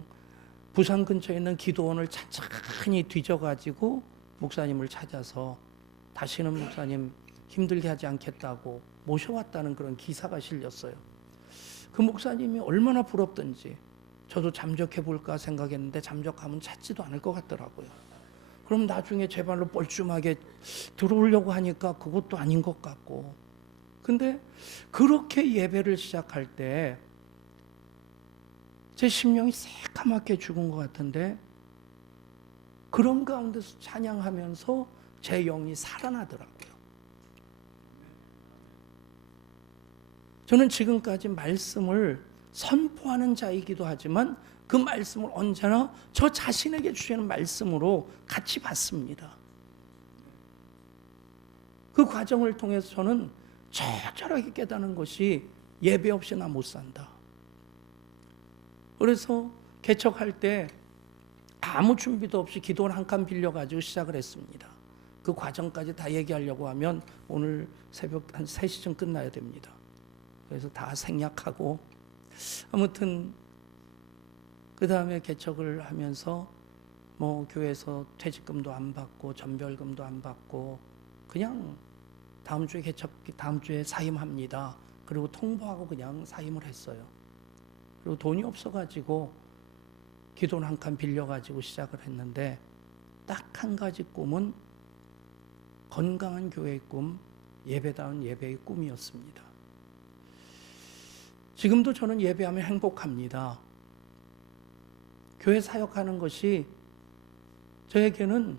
부산 근처에 있는 기도원을 천천히 뒤져가지고 목사님을 찾아서 다시는 목사님 힘들게 하지 않겠다고 모셔왔다는 그런 기사가 실렸어요. 그 목사님이 얼마나 부럽던지 저도 잠적해 볼까 생각했는데 잠적하면 찾지도 않을 것 같더라고요. 그럼 나중에 제 발로 뻘쭘하게 들어오려고 하니까 그것도 아닌 것 같고. 근데 그렇게 예배를 시작할 때 제 심령이 새까맣게 죽은 것 같은데 그런 가운데서 찬양하면서 제 영이 살아나더라고요. 저는 지금까지 말씀을 선포하는 자이기도 하지만 그 말씀을 언제나 저 자신에게 주시는 말씀으로 같이 받습니다. 그 과정을 통해서 저는 처절하게 깨닫는 것이 예배 없이 나 못 산다. 그래서 개척할 때 아무 준비도 없이 기도를 한 칸 빌려가지고 시작을 했습니다. 그 과정까지 다 얘기하려고 하면 오늘 새벽 한 3시쯤 끝나야 됩니다. 그래서 다 생략하고 아무튼 그 다음에 개척을 하면서 뭐 교회에서 퇴직금도 안 받고 전별금도 안 받고 그냥 다음 주에 개척 다음 주에 사임합니다. 그리고 통보하고 그냥 사임을 했어요. 그리고 돈이 없어가지고 기도를 한 칸 빌려가지고 시작을 했는데 딱 한 가지 꿈은 건강한 교회의 꿈, 예배다운 예배의 꿈이었습니다. 지금도 저는 예배하면 행복합니다. 교회 사역하는 것이 저에게는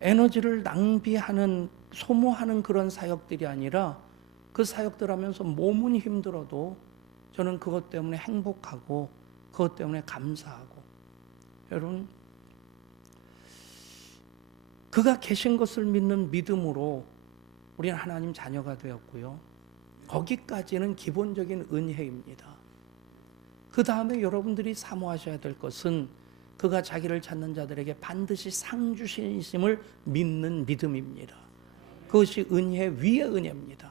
에너지를 낭비하는, 소모하는 그런 사역들이 아니라 그 사역들 하면서 몸은 힘들어도 저는 그것 때문에 행복하고 그것 때문에 감사하고, 여러분 그가 계신 것을 믿는 믿음으로 우리는 하나님 자녀가 되었고요. 거기까지는 기본적인 은혜입니다. 그 다음에 여러분들이 사모하셔야 될 것은 그가 자기를 찾는 자들에게 반드시 상 주시심을 믿는 믿음입니다. 그것이 은혜 위의 은혜입니다.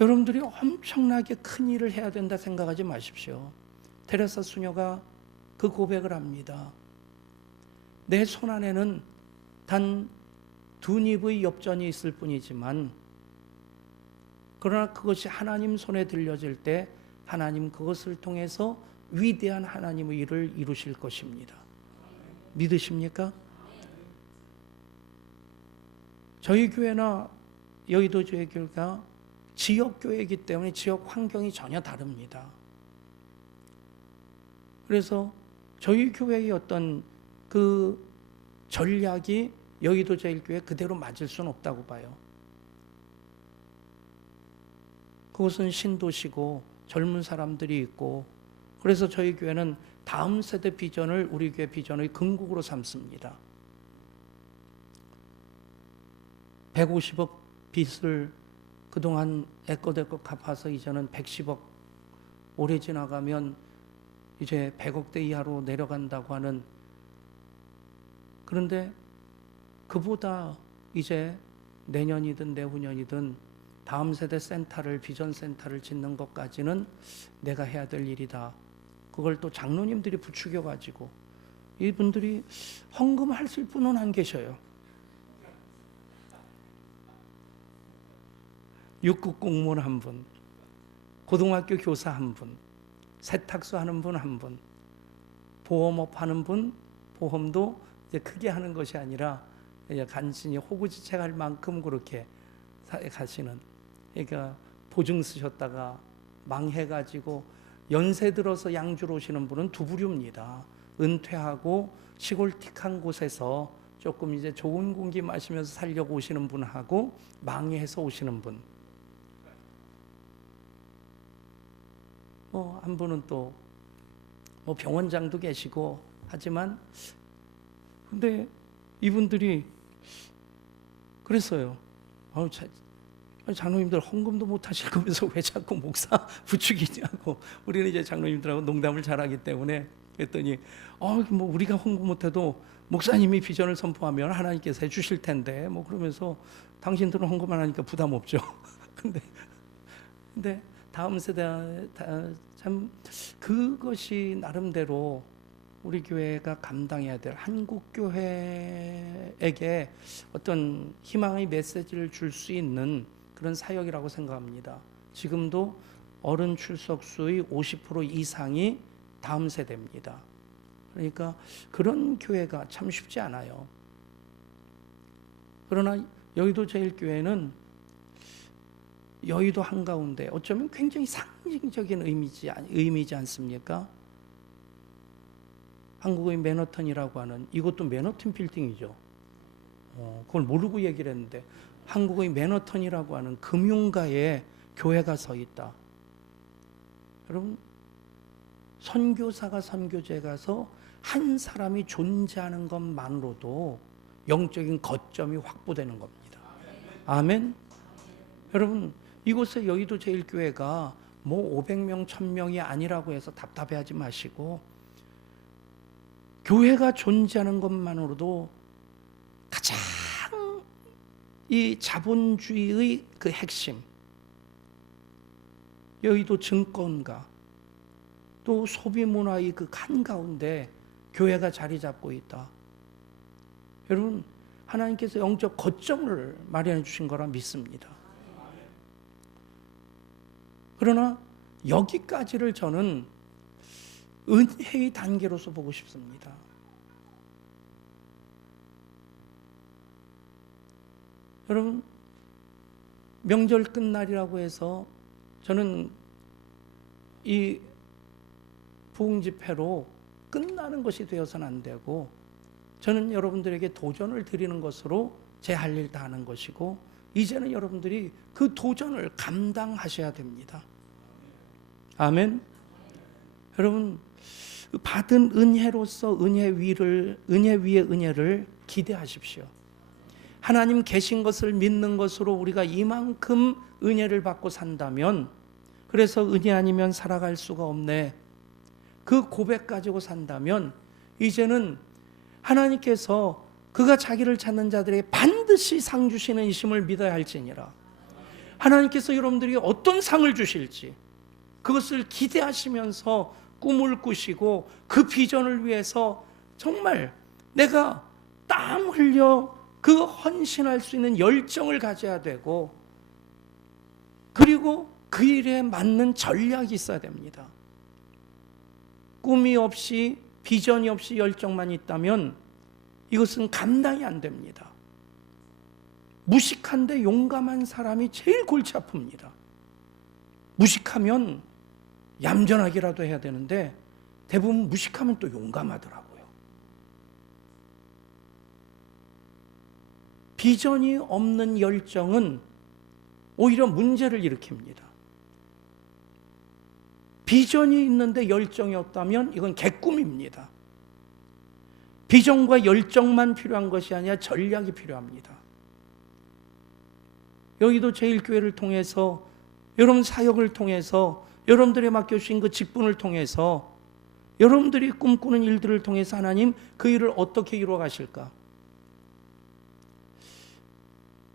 여러분들이 엄청나게 큰 일을 해야 된다 생각하지 마십시오. 테레사 수녀가 그 고백을 합니다. 내 손안에는 단 2닙의 엽전이 있을 뿐이지만 그러나 그것이 하나님 손에 들려질 때 하나님 그것을 통해서 위대한 하나님의 일을 이루실 것입니다. 믿으십니까? 저희 교회나 여의도 교회가 지역교회이기 때문에 지역 환경이 전혀 다릅니다. 그래서 저희 교회의 어떤 그 전략이 여의도 제일교회 그대로 맞을 수는 없다고 봐요. 그것은 신도시고 젊은 사람들이 있고, 그래서 저희 교회는 다음 세대 비전을 우리 교회 비전의 근국으로 삼습니다. 150억 빚을 그동안 애껏애껏 갚아서 이제는 110억, 올해 지나가면 이제 100억대 이하로 내려간다고 하는, 그런데 그보다 이제 내년이든 내후년이든 다음 세대 센터를, 비전 센터를 짓는 것까지는 내가 해야 될 일이다. 그걸 또 장로님들이 부추겨가지고 이분들이 헌금하실 분은 안 계셔요. 육급 공무원 한 분, 고등학교 교사 한 분, 세탁소 하는 분 한 분, 보험업 하는 분, 보험도 이제 크게 하는 것이 아니라 간신히 호구지책할 만큼 그렇게 가시는, 그러니까 보증 쓰셨다가 망해가지고 연세 들어서 양주로 오시는 분은 두 부류입니다. 은퇴하고 시골틱한 곳에서 조금 이제 좋은 공기 마시면서 살려고 오시는 분하고 망해서 오시는 분. 한 분은 또 병원장도 계시고 하지만, 근데 이분들이 그랬어요. 장로님들 헌금도 못 하실 거면서 왜 자꾸 목사 부추기냐고. 우리는 이제 장로님들하고 농담을 잘하기 때문에 그랬더니 뭐 우리가 헌금 못해도 목사님이 비전을 선포하면 하나님께서 해주실 텐데 뭐 그러면서 당신들은 헌금 안 하니까 부담 없죠. 근데 다음 세대 참 그것이 나름대로 우리 교회가 감당해야 될 한국 교회에게 어떤 희망의 메시지를 줄 수 있는 그런 사역이라고 생각합니다. 지금도 어른 출석수의 50% 이상이 다음 세대입니다. 그러니까 그런 교회가 참 쉽지 않아요. 그러나 여의도 제일교회는 여의도 한가운데 어쩌면 굉장히 상징적인 의미지 않습니까? 한국의 맨하탄이라고 하는, 이것도 맨하탄 빌딩이죠. 그걸 모르고 얘기를 했는데 한국의 맨하탄이라고 하는 금융가에 교회가 서 있다. 여러분, 선교사가 선교지에 가서 한 사람이 존재하는 것만으로도 영적인 거점이 확보되는 겁니다. 아멘. 여러분, 이곳에 여의도 제일교회가 뭐 500명, 1000명이 아니라고 해서 답답해하지 마시고, 교회가 존재하는 것만으로도 가장 이 자본주의의 그 핵심, 여의도 증권가, 또 소비문화의 그 한가운데 교회가 자리 잡고 있다. 여러분, 하나님께서 영적 거점을 마련해 주신 거라 믿습니다. 그러나 여기까지를 저는 은혜의 단계로서 보고 싶습니다. 여러분, 명절 끝날이라고 해서 저는 이 부흥집회로 끝나는 것이 되어서는 안 되고, 저는 여러분들에게 도전을 드리는 것으로 제 할 일 다 하는 것이고, 이제는 여러분들이 그 도전을 감당하셔야 됩니다. 아멘. 여러분, 받은 은혜로서 은혜 위에 은혜를 기대하십시오. 하나님 계신 것을 믿는 것으로 우리가 이만큼 은혜를 받고 산다면, 그래서 은혜 아니면 살아갈 수가 없네, 그 고백 가지고 산다면 이제는 하나님께서 그가 자기를 찾는 자들에게 반드시 상 주시는 이심을 믿어야 할지니라. 하나님께서 여러분들이 어떤 상을 주실지 그것을 기대하시면서 꿈을 꾸시고, 그 비전을 위해서 정말 내가 땀 흘려 그 헌신할 수 있는 열정을 가져야 되고, 그리고 그 일에 맞는 전략이 있어야 됩니다. 꿈이 없이, 비전이 없이 열정만 있다면 이것은 감당이 안 됩니다. 무식한데 용감한 사람이 제일 골치 아픕니다. 무식하면 얌전하기라도 해야 되는데 대부분 무식하면 또 용감하더라고요. 비전이 없는 열정은 오히려 문제를 일으킵니다. 비전이 있는데 열정이 없다면 이건 개꿈입니다. 비전과 열정만 필요한 것이 아니라 전략이 필요합니다. 여기도 제일교회를 통해서, 여러분 사역을 통해서, 여러분들이 맡겨주신 그 직분을 통해서, 여러분들이 꿈꾸는 일들을 통해서 하나님 그 일을 어떻게 이루어 가실까?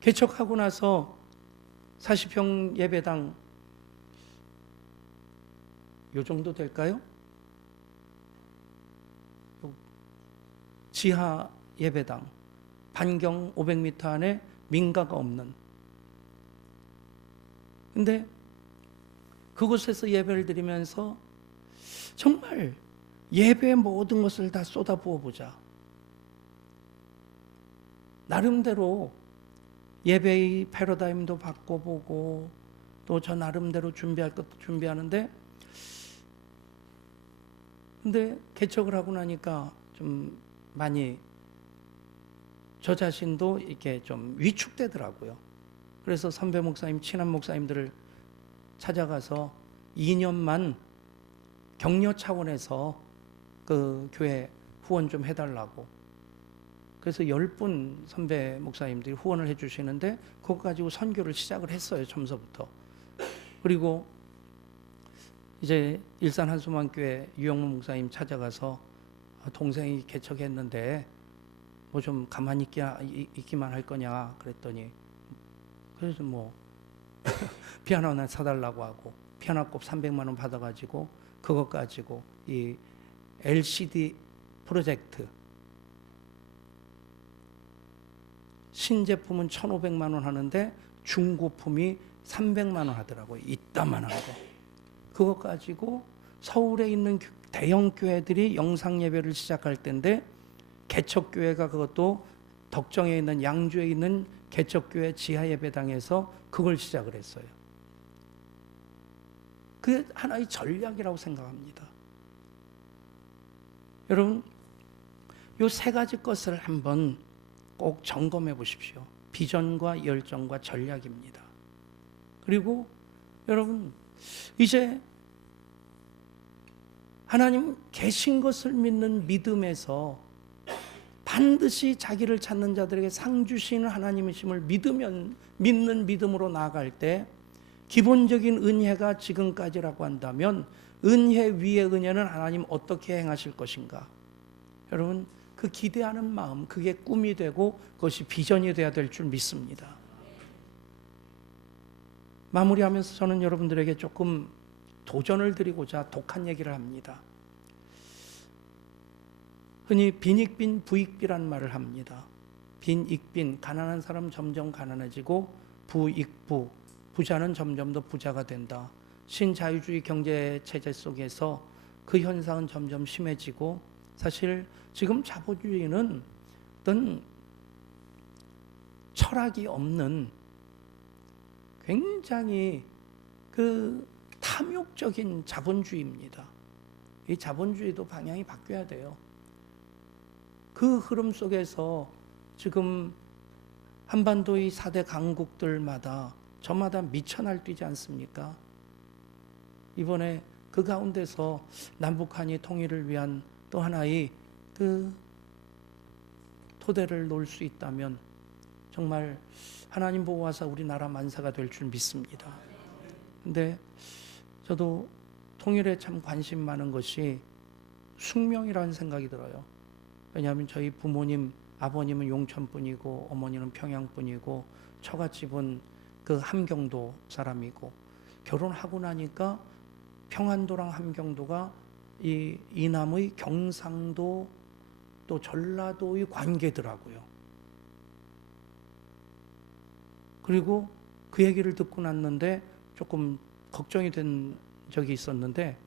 개척하고 나서 40평 예배당 요 정도 될까요? 지하 예배당, 반경 500m 안에 민가가 없는, 근데 그곳에서 예배를 드리면서 정말 예배의 모든 것을 다 쏟아부어 보자. 나름대로 예배의 패러다임도 바꿔보고, 또 저 나름대로 준비할 것도 준비하는데, 근데 개척을 하고 나니까 좀 많이 저 자신도 이렇게 좀 위축되더라고요. 그래서 선배 목사님, 친한 목사님들을 찾아가서 2년만 격려 차원에서 그 교회 후원 좀 해달라고. 그래서 10분 선배 목사님들이 후원을 해주시는데 그거 가지고 선교를 시작을 했어요. 처음서부터. 그리고 이제 일산 한수만교회 유영문 목사님 찾아가서 동생이 개척했는데 뭐 좀 가만히 있기만 할 거냐 그랬더니, 그래서 뭐 피아노 하나 사달라고 하고 피아노값 300만 원 받아가지고 그것 가지고 이 LCD 프로젝트 신제품은 1,500만 원 하는데 중고품이 300만 원 하더라고요. 이따만한 거. 그것 가지고 서울에 있는 대형 교회들이 영상 예배를 시작할 때인데 개척교회가 그것도 덕정에 있는 양주에 있는 개척교회 지하 예배당에서 그걸 시작을 했어요. 그게 하나의 전략이라고 생각합니다. 여러분, 이 세 가지 것을 한번 꼭 점검해 보십시오. 비전과 열정과 전략입니다. 그리고 여러분, 이제 하나님 계신 것을 믿는 믿음에서 반드시 자기를 찾는 자들에게 상 주시는 하나님이심을 믿는 믿음으로 나아갈 때 기본적인 은혜가 지금까지라고 한다면 은혜 위의 은혜는 하나님 어떻게 행하실 것인가? 여러분, 그 기대하는 마음, 그게 꿈이 되고 그것이 비전이 되어야 될 줄 믿습니다. 마무리하면서 저는 여러분들에게 조금 도전을 드리고자 독한 얘기를 합니다. 흔히 빈익빈 부익비란 말을 합니다. 빈익빈, 가난한 사람 점점 가난해지고 부익부, 부자는 점점 더 부자가 된다. 신자유주의 경제체제 속에서 그 현상은 점점 심해지고, 사실 지금 자본주의는 어떤 철학이 없는 굉장히 그 탐욕적인 자본주의입니다. 이 자본주의도 방향이 바뀌어야 돼요. 그 흐름 속에서 지금 한반도의 4대 강국들마다 저마다 미쳐 날뛰지 않습니까? 이번에 그 가운데서 남북한이 통일을 위한 또 하나의 그 토대를 놓을 수 있다면 정말 하나님 보고 와서 우리나라 만사가 될 줄 믿습니다. 근데 저도 통일에 참 관심 많은 것이 숙명이라는 생각이 들어요. 왜냐하면 저희 부모님, 아버님은 용천분이고 어머니는 평양분이고 처갓집은 그 함경도 사람이고, 결혼하고 나니까 평안도랑 함경도가 이 이남의 경상도 또 전라도의 관계더라고요. 그리고 그 얘기를 듣고 났는데 조금 걱정이 된 적이 있었는데,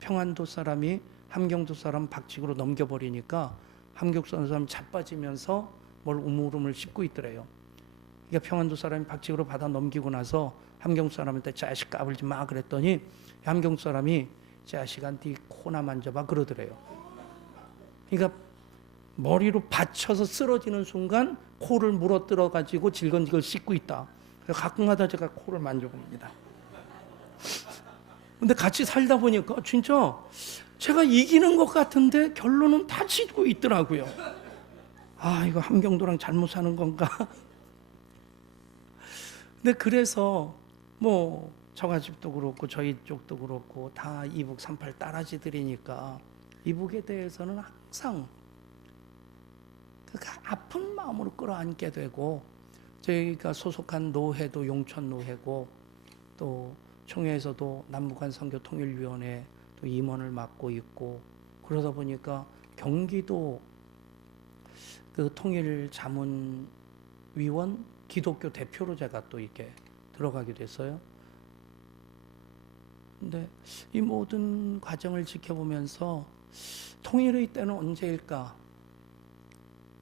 평안도 사람이 함경도 사람 박치기로 넘겨버리니까 함경도 사람이 자빠지면서 뭘 우물우물 씹고 있더래요. 그러니까 평안도 사람이 박치기로 받아 넘기고 나서 함경도 사람한테 자식 까불지 마 그랬더니 함경도 사람이 자식한테 코나 만져봐 그러더래요. 그러니까 머리로 받쳐서 쓰러지는 순간 코를 물어뜯어 가지고 질건지걸 씻고 있다. 가끔가다 제가 코를 만져봅니다. 근데 같이 살다 보니까 진짜 제가 이기는 것 같은데 결론은 다 지고 있더라고요. 아, 이거 함경도랑 잘못 사는 건가? 근데 그래서 뭐 처가집도 그렇고 저희 쪽도 그렇고 다 이북 38 따라지들이니까 이북에 대해서는 항상 그 아픈 마음으로 끌어안게 되고, 저희가 소속한 노회도 용천 노회고 또 총회에서도 남북한 선교통일위원회 또 임원을 맡고 있고, 그러다 보니까 경기도 그 통일자문위원 기독교 대표로 제가 또 이렇게 들어가게 됐어요. 근데 이 모든 과정을 지켜보면서 통일의 때는 언제일까?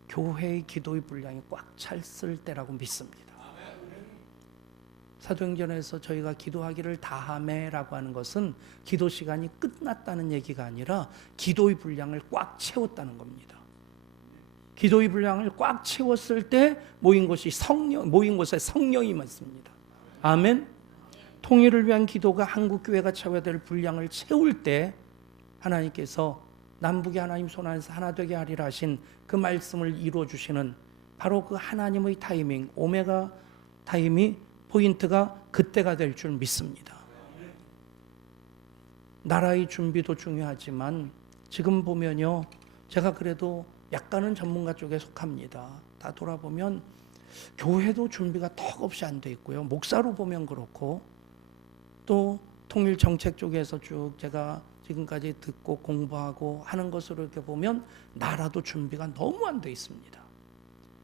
교회의 기도의 분량이 꽉 찼을 때라고 믿습니다. 사도행전에서 저희가 기도하기를 다하매라고 하는 것은 기도 시간이 끝났다는 얘기가 아니라 기도의 분량을 꽉 채웠다는 겁니다. 기도의 분량을 꽉 채웠을 때 모인 곳에 성령이 있습니다. 아멘. 통일을 위한 기도가 한국 교회가 채워야 될 분량을 채울 때 하나님께서 남북이 하나님 손 안에서 하나 되게 하리라 하신 그 말씀을 이루어 주시는 바로 그 하나님의 타이밍, 오메가 타임이 포인트가 그때가 될 줄 믿습니다. 나라의 준비도 중요하지만 지금 보면요, 제가 그래도 약간은 전문가 쪽에 속합니다. 다 돌아보면 교회도 준비가 턱없이 안 돼 있고요. 목사로 보면 그렇고, 또 통일 정책 쪽에서 쭉 제가 지금까지 듣고 공부하고 하는 것으로 이렇게 보면 나라도 준비가 너무 안 돼 있습니다.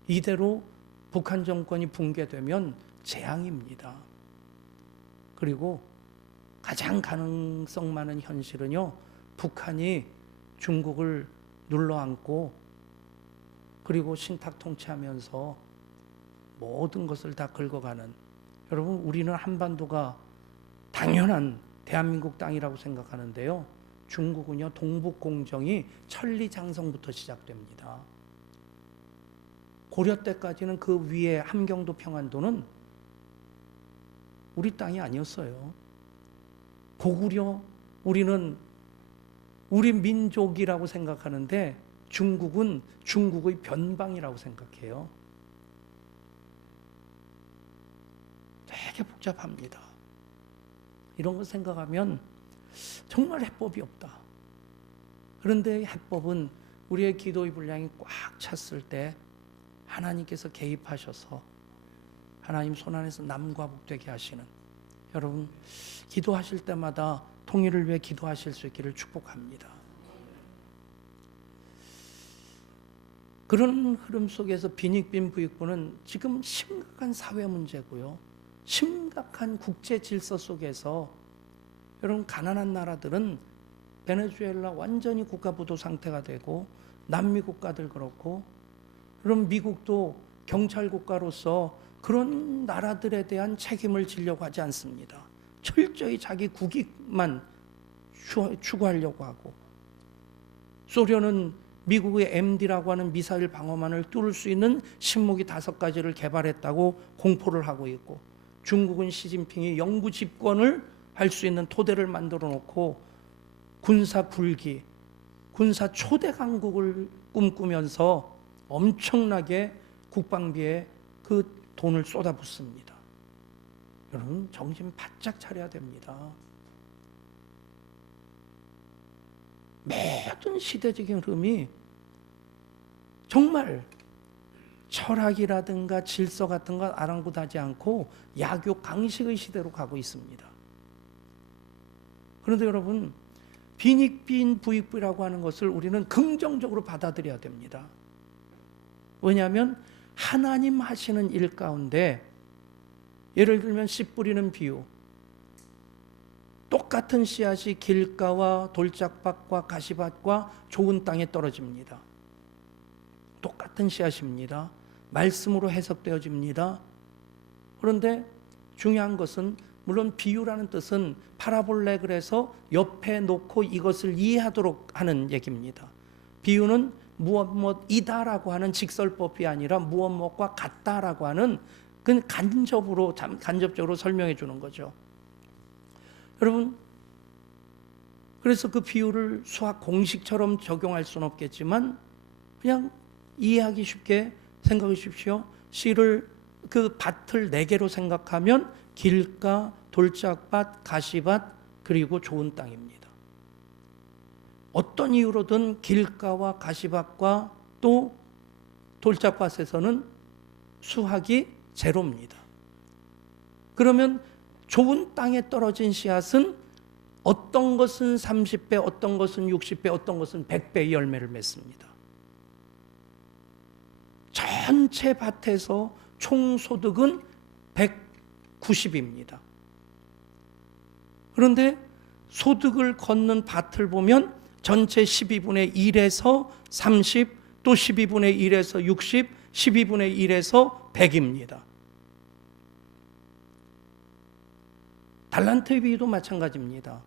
이대로 북한 정권이 붕괴되면 재앙입니다. 그리고 가장 가능성 많은 현실은요, 북한이 중국을 눌러앉고 그리고 신탁 통치하면서 모든 것을 다 긁어가는, 여러분 우리는 한반도가 당연한 대한민국 땅이라고 생각하는데요, 중국은요 동북공정이 천리장성부터 시작됩니다. 고려 때까지는 그 위에 함경도 평안도는 우리 땅이 아니었어요. 고구려 우리는 우리 민족이라고 생각하는데 중국은 중국의 변방이라고 생각해요. 되게 복잡합니다. 이런 거 생각하면 정말 해법이 없다. 그런데 해법은 우리의 기도의 분량이 꽉 찼을 때 하나님께서 개입하셔서 하나님 손 안에서 남과 북되게 하시는, 여러분 기도하실 때마다 통일을 위해 기도하실 수 있기를 축복합니다. 그런 흐름 속에서 빈익빈 부익부는 지금 심각한 사회 문제고요, 심각한 국제 질서 속에서 여러분 가난한 나라들은 베네수엘라 완전히 국가부도 상태가 되고, 남미 국가들 그렇고, 그럼 미국도 경찰 국가로서 그런 나라들에 대한 책임을 지려고 하지 않습니다. 철저히 자기 국익만 추구하려고 하고, 소련은 미국의 MD라고 하는 미사일 방어만을 뚫을 수 있는 신무기 5가지를 개발했다고 공포를 하고 있고, 중국은 시진핑이 영구 집권을 할 수 있는 토대를 만들어 놓고 군사 불기, 군사 초대 강국을 꿈꾸면서 엄청나게 국방비에 그 돈을 쏟아붓습니다. 여러분 정신 바짝 차려야 됩니다. 모든 시대적인 흐름이 정말 철학이라든가 질서 같은 것 아랑곳하지 않고 약욕 강식의 시대로 가고 있습니다. 그런데 여러분 빈익빈 부익부라고 하는 것을 우리는 긍정적으로 받아들여야 됩니다. 왜냐하면 하나님 하시는 일 가운데, 예를 들면 씨 뿌리는 비유, 똑같은 씨앗이 길가와 돌짝밭과 가시밭과 좋은 땅에 떨어집니다. 똑같은 씨앗입니다. 말씀으로 해석되어집니다. 그런데 중요한 것은, 물론 비유라는 뜻은 파라볼레, 그래서 옆에 놓고 이것을 이해하도록 하는 얘기입니다. 비유는 무엇이다라고 하는 직설법이 아니라 무엇과 같다라고 하는, 그건 간접적으로 설명해 주는 거죠. 여러분, 그래서 그 비유를 수학 공식처럼 적용할 수는 없겠지만 그냥 이해하기 쉽게 생각해 주십시오. 씨를, 그 밭을 4개로 생각하면 길가, 돌짝밭, 가시밭, 그리고 좋은 땅입니다. 어떤 이유로든 길가와 가시밭과 또 돌짝밭에서는 수확이 제로입니다. 그러면 좋은 땅에 떨어진 씨앗은 어떤 것은 30배, 어떤 것은 60배, 어떤 것은 100배의 열매를 맺습니다. 전체 밭에서 총소득은 190입니다. 그런데 소득을 걷는 밭을 보면 전체 12분의 1에서 30, 또 12분의 1에서 60, 12분의 1에서 100입니다. 달란트의 비유도 마찬가지입니다.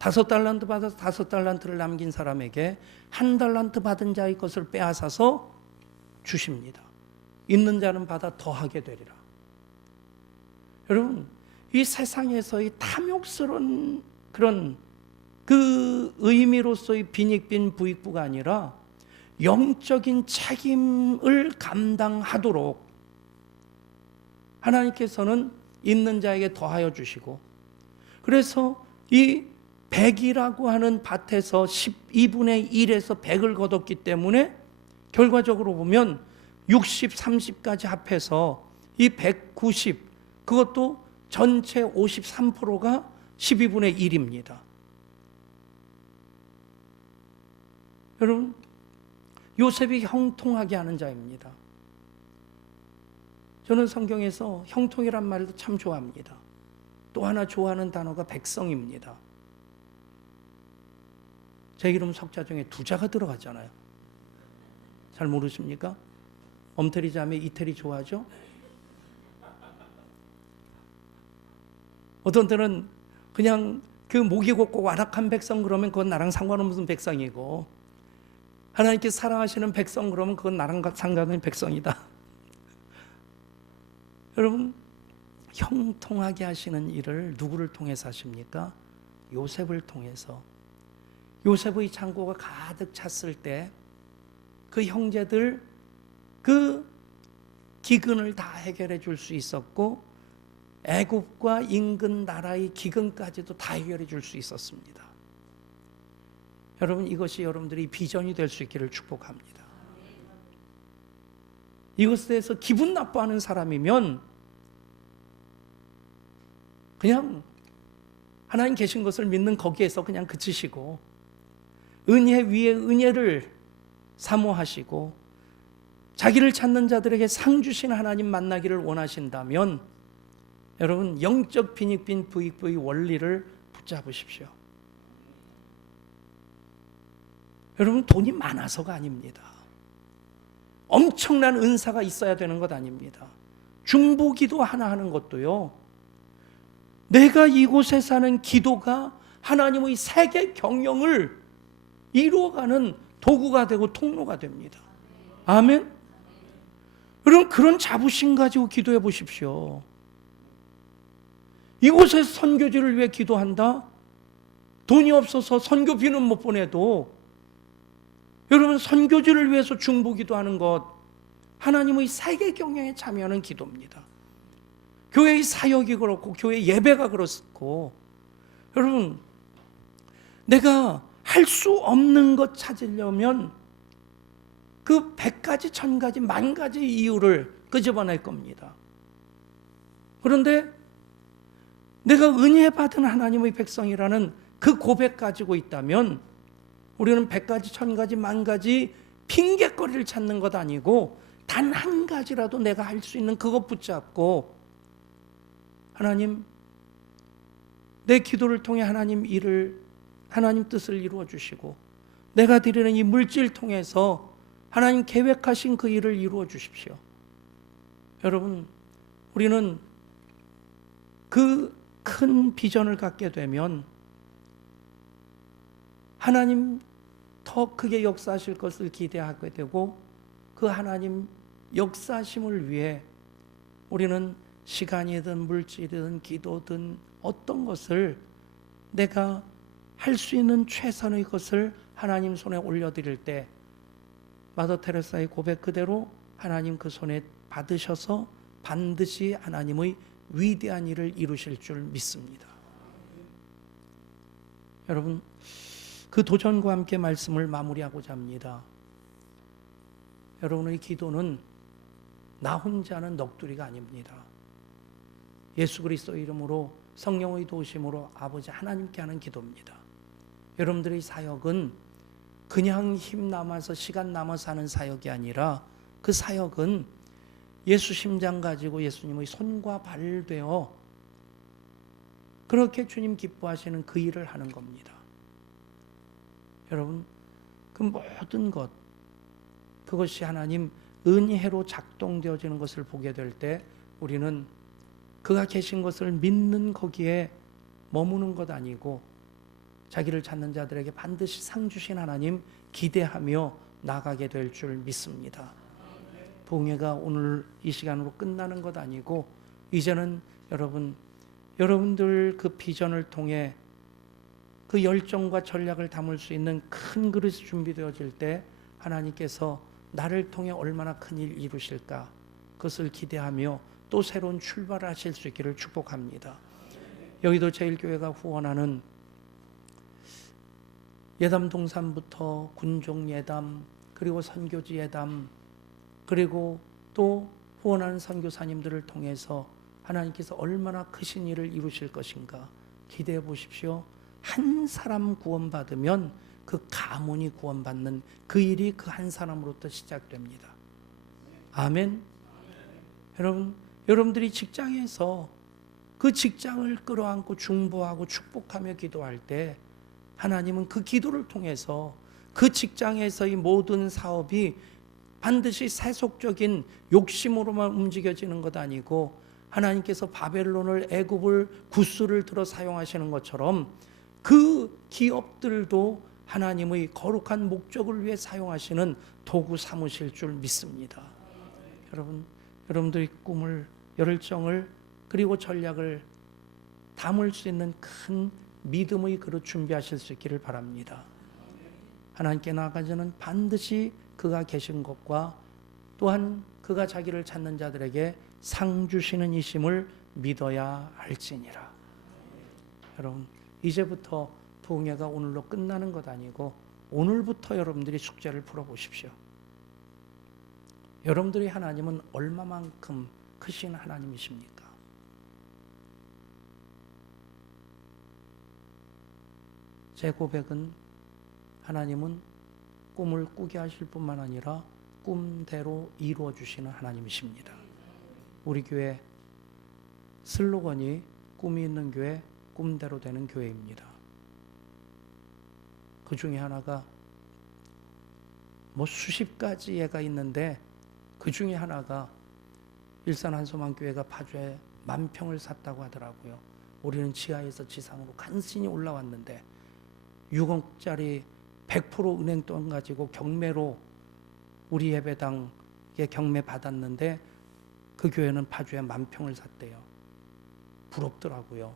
5달란트 받아서 5달란트를 남긴 사람에게 1달란트 받은 자의 것을 빼앗아서 주십니다. 있는 자는 받아 더하게 되리라. 여러분, 이 세상에서의 탐욕스러운 그런 그 의미로서의 빈익빈 부익부가 아니라 영적인 책임을 감당하도록 하나님께서는 있는 자에게 더하여 주시고, 그래서 이 100이라고 하는 밭에서 12분의 1에서 100을 거뒀기 때문에 결과적으로 보면 60, 30까지 합해서 이 190, 그것도 전체 53%가 12분의 1입니다. 여러분, 요셉이 형통하게 하는 자입니다. 저는 성경에서 형통이란 말도 참 좋아합니다. 또 하나 좋아하는 단어가 백성입니다. 제 이름 석자 중에 두자가 들어갔잖아요. 잘 모르십니까? 엄태리 자매 이태리 좋아하죠? 어떤 때는 그냥 그 목이 곱고 완악한 백성 그러면 그건 나랑 상관없는 백성이고, 하나님께 사랑하시는 백성 그러면 그건 나랑 상관없는 백성이다. 여러분, 형통하게 하시는 일을 누구를 통해서 하십니까? 요셉을 통해서. 요셉의 창고가 가득 찼을 때 그 형제들 그 기근을 다 해결해 줄 수 있었고, 애굽과 인근 나라의 기근까지도 다 해결해 줄 수 있었습니다. 여러분, 이것이 여러분들이 비전이 될 수 있기를 축복합니다. 이것에 대해서 기분 나빠하는 사람이면 그냥 하나님 계신 것을 믿는 거기에서 그냥 그치시고, 은혜 위에 은혜를 사모하시고 자기를 찾는 자들에게 상 주신 하나님 만나기를 원하신다면 여러분, 영적 빈익빈 부익부의 원리를 붙잡으십시오. 여러분, 돈이 많아서가 아닙니다. 엄청난 은사가 있어야 되는 것 아닙니다. 중보기도 하나 하는 것도요, 내가 이곳에 사는 기도가 하나님의 세계 경영을 이루어가는 도구가 되고 통로가 됩니다. 아멘. 여러분, 그런 자부심 가지고 기도해 보십시오. 이곳에서 선교지를 위해 기도한다? 돈이 없어서 선교비는 못 보내도 여러분, 선교지를 위해서 중보기도 하는 것, 하나님의 세계 경영에 참여하는 기도입니다. 교회의 사역이 그렇고 교회 예배가 그렇고, 여러분, 내가 할 수 없는 것 찾으려면 그 100가지, 1000가지, 10,000가지 이유를 끄집어낼 겁니다. 그런데 내가 은혜 받은 하나님의 백성이라는 그 고백 가지고 있다면 우리는 100가지, 1000가지, 10,000가지 핑계거리를 찾는 것 아니고 단 한 가지라도 내가 할 수 있는 그것 붙잡고, 하나님, 내 기도를 통해 하나님 뜻을 이루어 주시고, 내가 드리는 이 물질 통해서 하나님 계획하신 그 일을 이루어 주십시오. 여러분, 우리는 그 큰 비전을 갖게 되면 하나님 더 크게 역사하실 것을 기대하게 되고, 그 하나님 역사하심을 위해 우리는 시간이든 물질이든 기도든 어떤 것을 내가 할 수 있는 최선의 것을 하나님 손에 올려드릴 때 마더 테레사의 고백 그대로 하나님 그 손에 받으셔서 반드시 하나님의 위대한 일을 이루실 줄 믿습니다. 여러분, 그 도전과 함께 말씀을 마무리하고자 합니다. 여러분의 기도는 나 혼자는 넋두리가 아닙니다. 예수 그리스도의 이름으로 성령의 도우심으로 아버지 하나님께 하는 기도입니다. 여러분들의 사역은 그냥 힘 남아서 시간 남아서 하는 사역이 아니라 그 사역은 예수 심장 가지고 예수님의 손과 발 되어 그렇게 주님 기뻐하시는 그 일을 하는 겁니다. 여러분, 그 모든 것, 그것이 하나님 은혜로 작동되어지는 것을 보게 될 때 우리는 그가 계신 것을 믿는 거기에 머무는 것 아니고 자기를 찾는 자들에게 반드시 상 주신 하나님 기대하며 나가게 될 줄 믿습니다. 봉회가 오늘 이 시간으로 끝나는 것 아니고 이제는 여러분들 그 비전을 통해 그 열정과 전략을 담을 수 있는 큰 그릇이 준비되어질 때 하나님께서 나를 통해 얼마나 큰 일 이루실까, 그것을 기대하며 또 새로운 출발을 하실 수 있기를 축복합니다. 여의도 제일교회가 후원하는 예담 동산부터 군종 예담, 그리고 선교지 예담, 그리고 또 후원하는 선교사님들을 통해서 하나님께서 얼마나 크신 일을 이루실 것인가 기대해 보십시오. 한 사람 구원받으면 그 가문이 구원받는 그 일이 그 한 사람으로부터 시작됩니다. 아멘. 여러분들이 직장에서 그 직장을 끌어안고 중보하고 축복하며 기도할 때 하나님은 그 기도를 통해서 그 직장에서의 모든 사업이 반드시 세속적인 욕심으로만 움직여지는 것 아니고 하나님께서 바벨론을, 애굽을, 구스를 들어 사용하시는 것처럼 그 기업들도 하나님의 거룩한 목적을 위해 사용하시는 도구 삼으실 줄 믿습니다. 여러분들의 꿈을, 열정을, 그리고 전략을 담을 수 있는 큰 믿음의 그릇 준비하실 수 있기를 바랍니다. 하나님께 나아가서는 반드시 그가 계신 것과 또한 그가 자기를 찾는 자들에게 상 주시는 이심을 믿어야 할지니라. 여러분, 이제부터 부흥회가 오늘로 끝나는 것 아니고 오늘부터 여러분들이 숙제를 풀어보십시오. 여러분들이 하나님은 얼마만큼 크신 하나님이십니까? 제 고백은 하나님은 꿈을 꾸게 하실 뿐만 아니라 꿈대로 이루어 주시는 하나님이십니다. 우리 교회 슬로건이 꿈이 있는 교회, 꿈대로 되는 교회입니다. 그 중에 하나가 수십 가지 예가 있는데 그 중에 하나가 일산 한소망교회가 파주에 10,000평을 샀다고 하더라고요. 우리는 지하에서 지상으로 간신히 올라왔는데 6억짜리 100% 은행돈 가지고 경매로 우리 예배당에 경매 받았는데 그 교회는 파주에 10,000평을 샀대요. 부럽더라고요.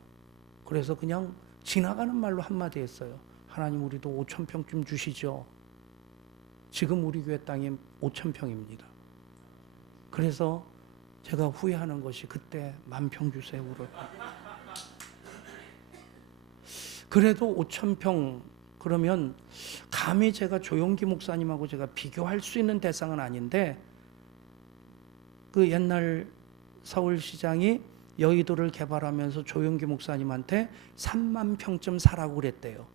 그래서 그냥 지나가는 말로 한마디 했어요. 하나님, 우리도 5,000평쯤 주시죠. 지금 우리 교회 땅이 5,000평입니다. 그래서 제가 후회하는 것이 그때 10,000평 주세요. 그래도 5,000평 그러면 감히 제가 조용기 목사님하고 제가 비교할 수 있는 대상은 아닌데 그 옛날 서울시장이 여의도를 개발하면서 조용기 목사님한테 30,000평쯤 사라고 그랬대요.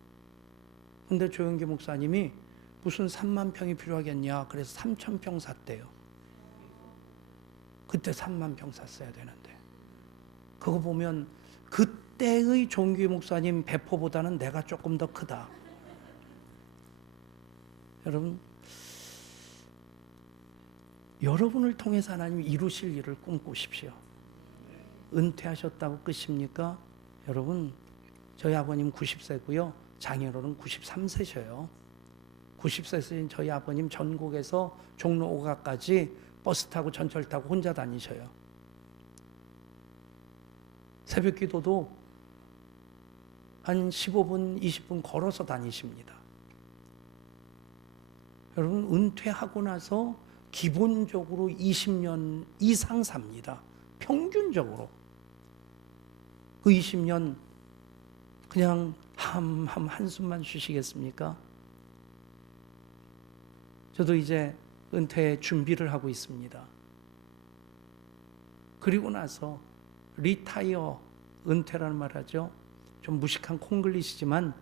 근데 조용기 목사님이 무슨 30,000평이 필요하겠냐 그래서 3,000평 샀대요. 그때 30,000평 샀어야 되는데 그거 보면 그때의 조용기 목사님 배포보다는 내가 조금 더 크다. 여러분을 통해서 하나님이 이루실 일을 꿈꾸십시오. 은퇴하셨다고 끝입니까? 여러분, 저희 아버님 90세고요. 장인어른 93세셔요. 90세신 저희 아버님 전국에서 종로 5가까지 버스 타고 전철 타고 혼자 다니셔요. 새벽 기도도 한 15분, 20분 걸어서 다니십니다. 여러분, 은퇴하고 나서 기본적으로 20년 이상 삽니다. 평균적으로. 그 20년 그냥 한숨만 쉬시겠습니까? 저도 이제 은퇴 준비를 하고 있습니다. 그리고 나서 리타이어, 은퇴라는 말 하죠. 좀 무식한 콩글리시지만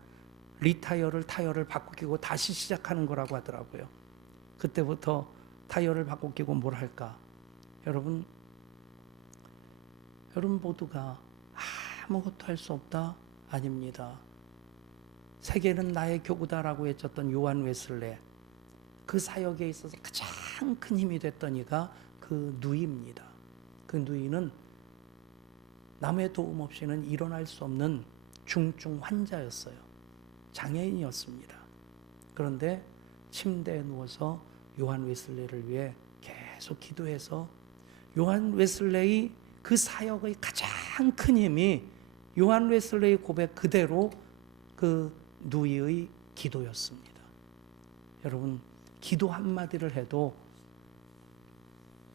타이어를 바꿔 끼고 다시 시작하는 거라고 하더라고요. 그때부터 타이어를 바꿔 끼고 뭘 할까? 여러분 모두가 아무것도 할 수 없다? 아닙니다. 세계는 나의 교구다라고 외쳤던 요한 웨슬레, 그 사역에 있어서 가장 큰 힘이 됐던 이가 그 누이입니다. 그 누이는 남의 도움 없이는 일어날 수 없는 중증 환자였어요. 장애인이었습니다. 그런데 침대에 누워서 요한 웨슬레이를 위해 계속 기도해서 요한 웨슬레이 그 사역의 가장 큰 힘이 요한 웨슬레이 고백 그대로 그 누이의 기도였습니다. 여러분, 기도 한마디를 해도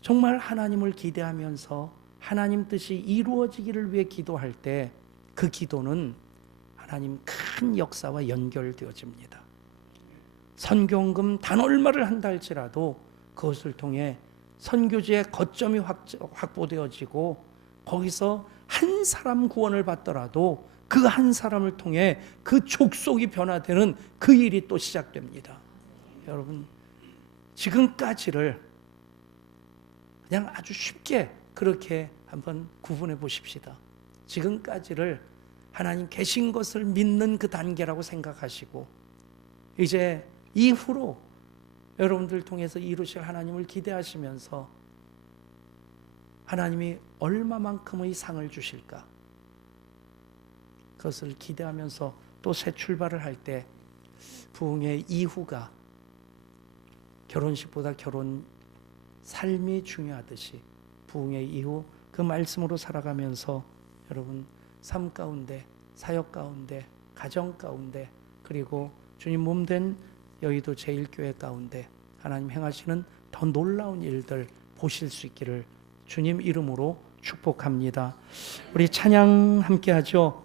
정말 하나님을 기대하면서 하나님 뜻이 이루어지기를 위해 기도할 때 그 기도는 하나님 큰 역사와 연결되어집니다. 선교헌금 단 얼마를 한다 할지라도 그것을 통해 선교지의 거점이 확보되어지고 거기서 한 사람 구원을 받더라도 그 한 사람을 통해 그 족속이 변화되는 그 일이 또 시작됩니다. 여러분, 지금까지를 그냥 아주 쉽게 그렇게 한번 구분해 보십시다. 지금까지를 하나님 계신 것을 믿는 그 단계라고 생각하시고 이제 이후로 여러분들 통해서 이루실 하나님을 기대하시면서 하나님이 얼마만큼의 상을 주실까? 그것을 기대하면서 또 새 출발을 할 때 부흥의 이후가 결혼식보다 결혼 삶이 중요하듯이 부흥의 이후 그 말씀으로 살아가면서 여러분 삶 가운데, 사역 가운데, 가정 가운데, 그리고 주님 몸된 여의도 제1교회 가운데 하나님 행하시는 더 놀라운 일들 보실 수 있기를 주님 이름으로 축복합니다. 우리 찬양 함께 하죠.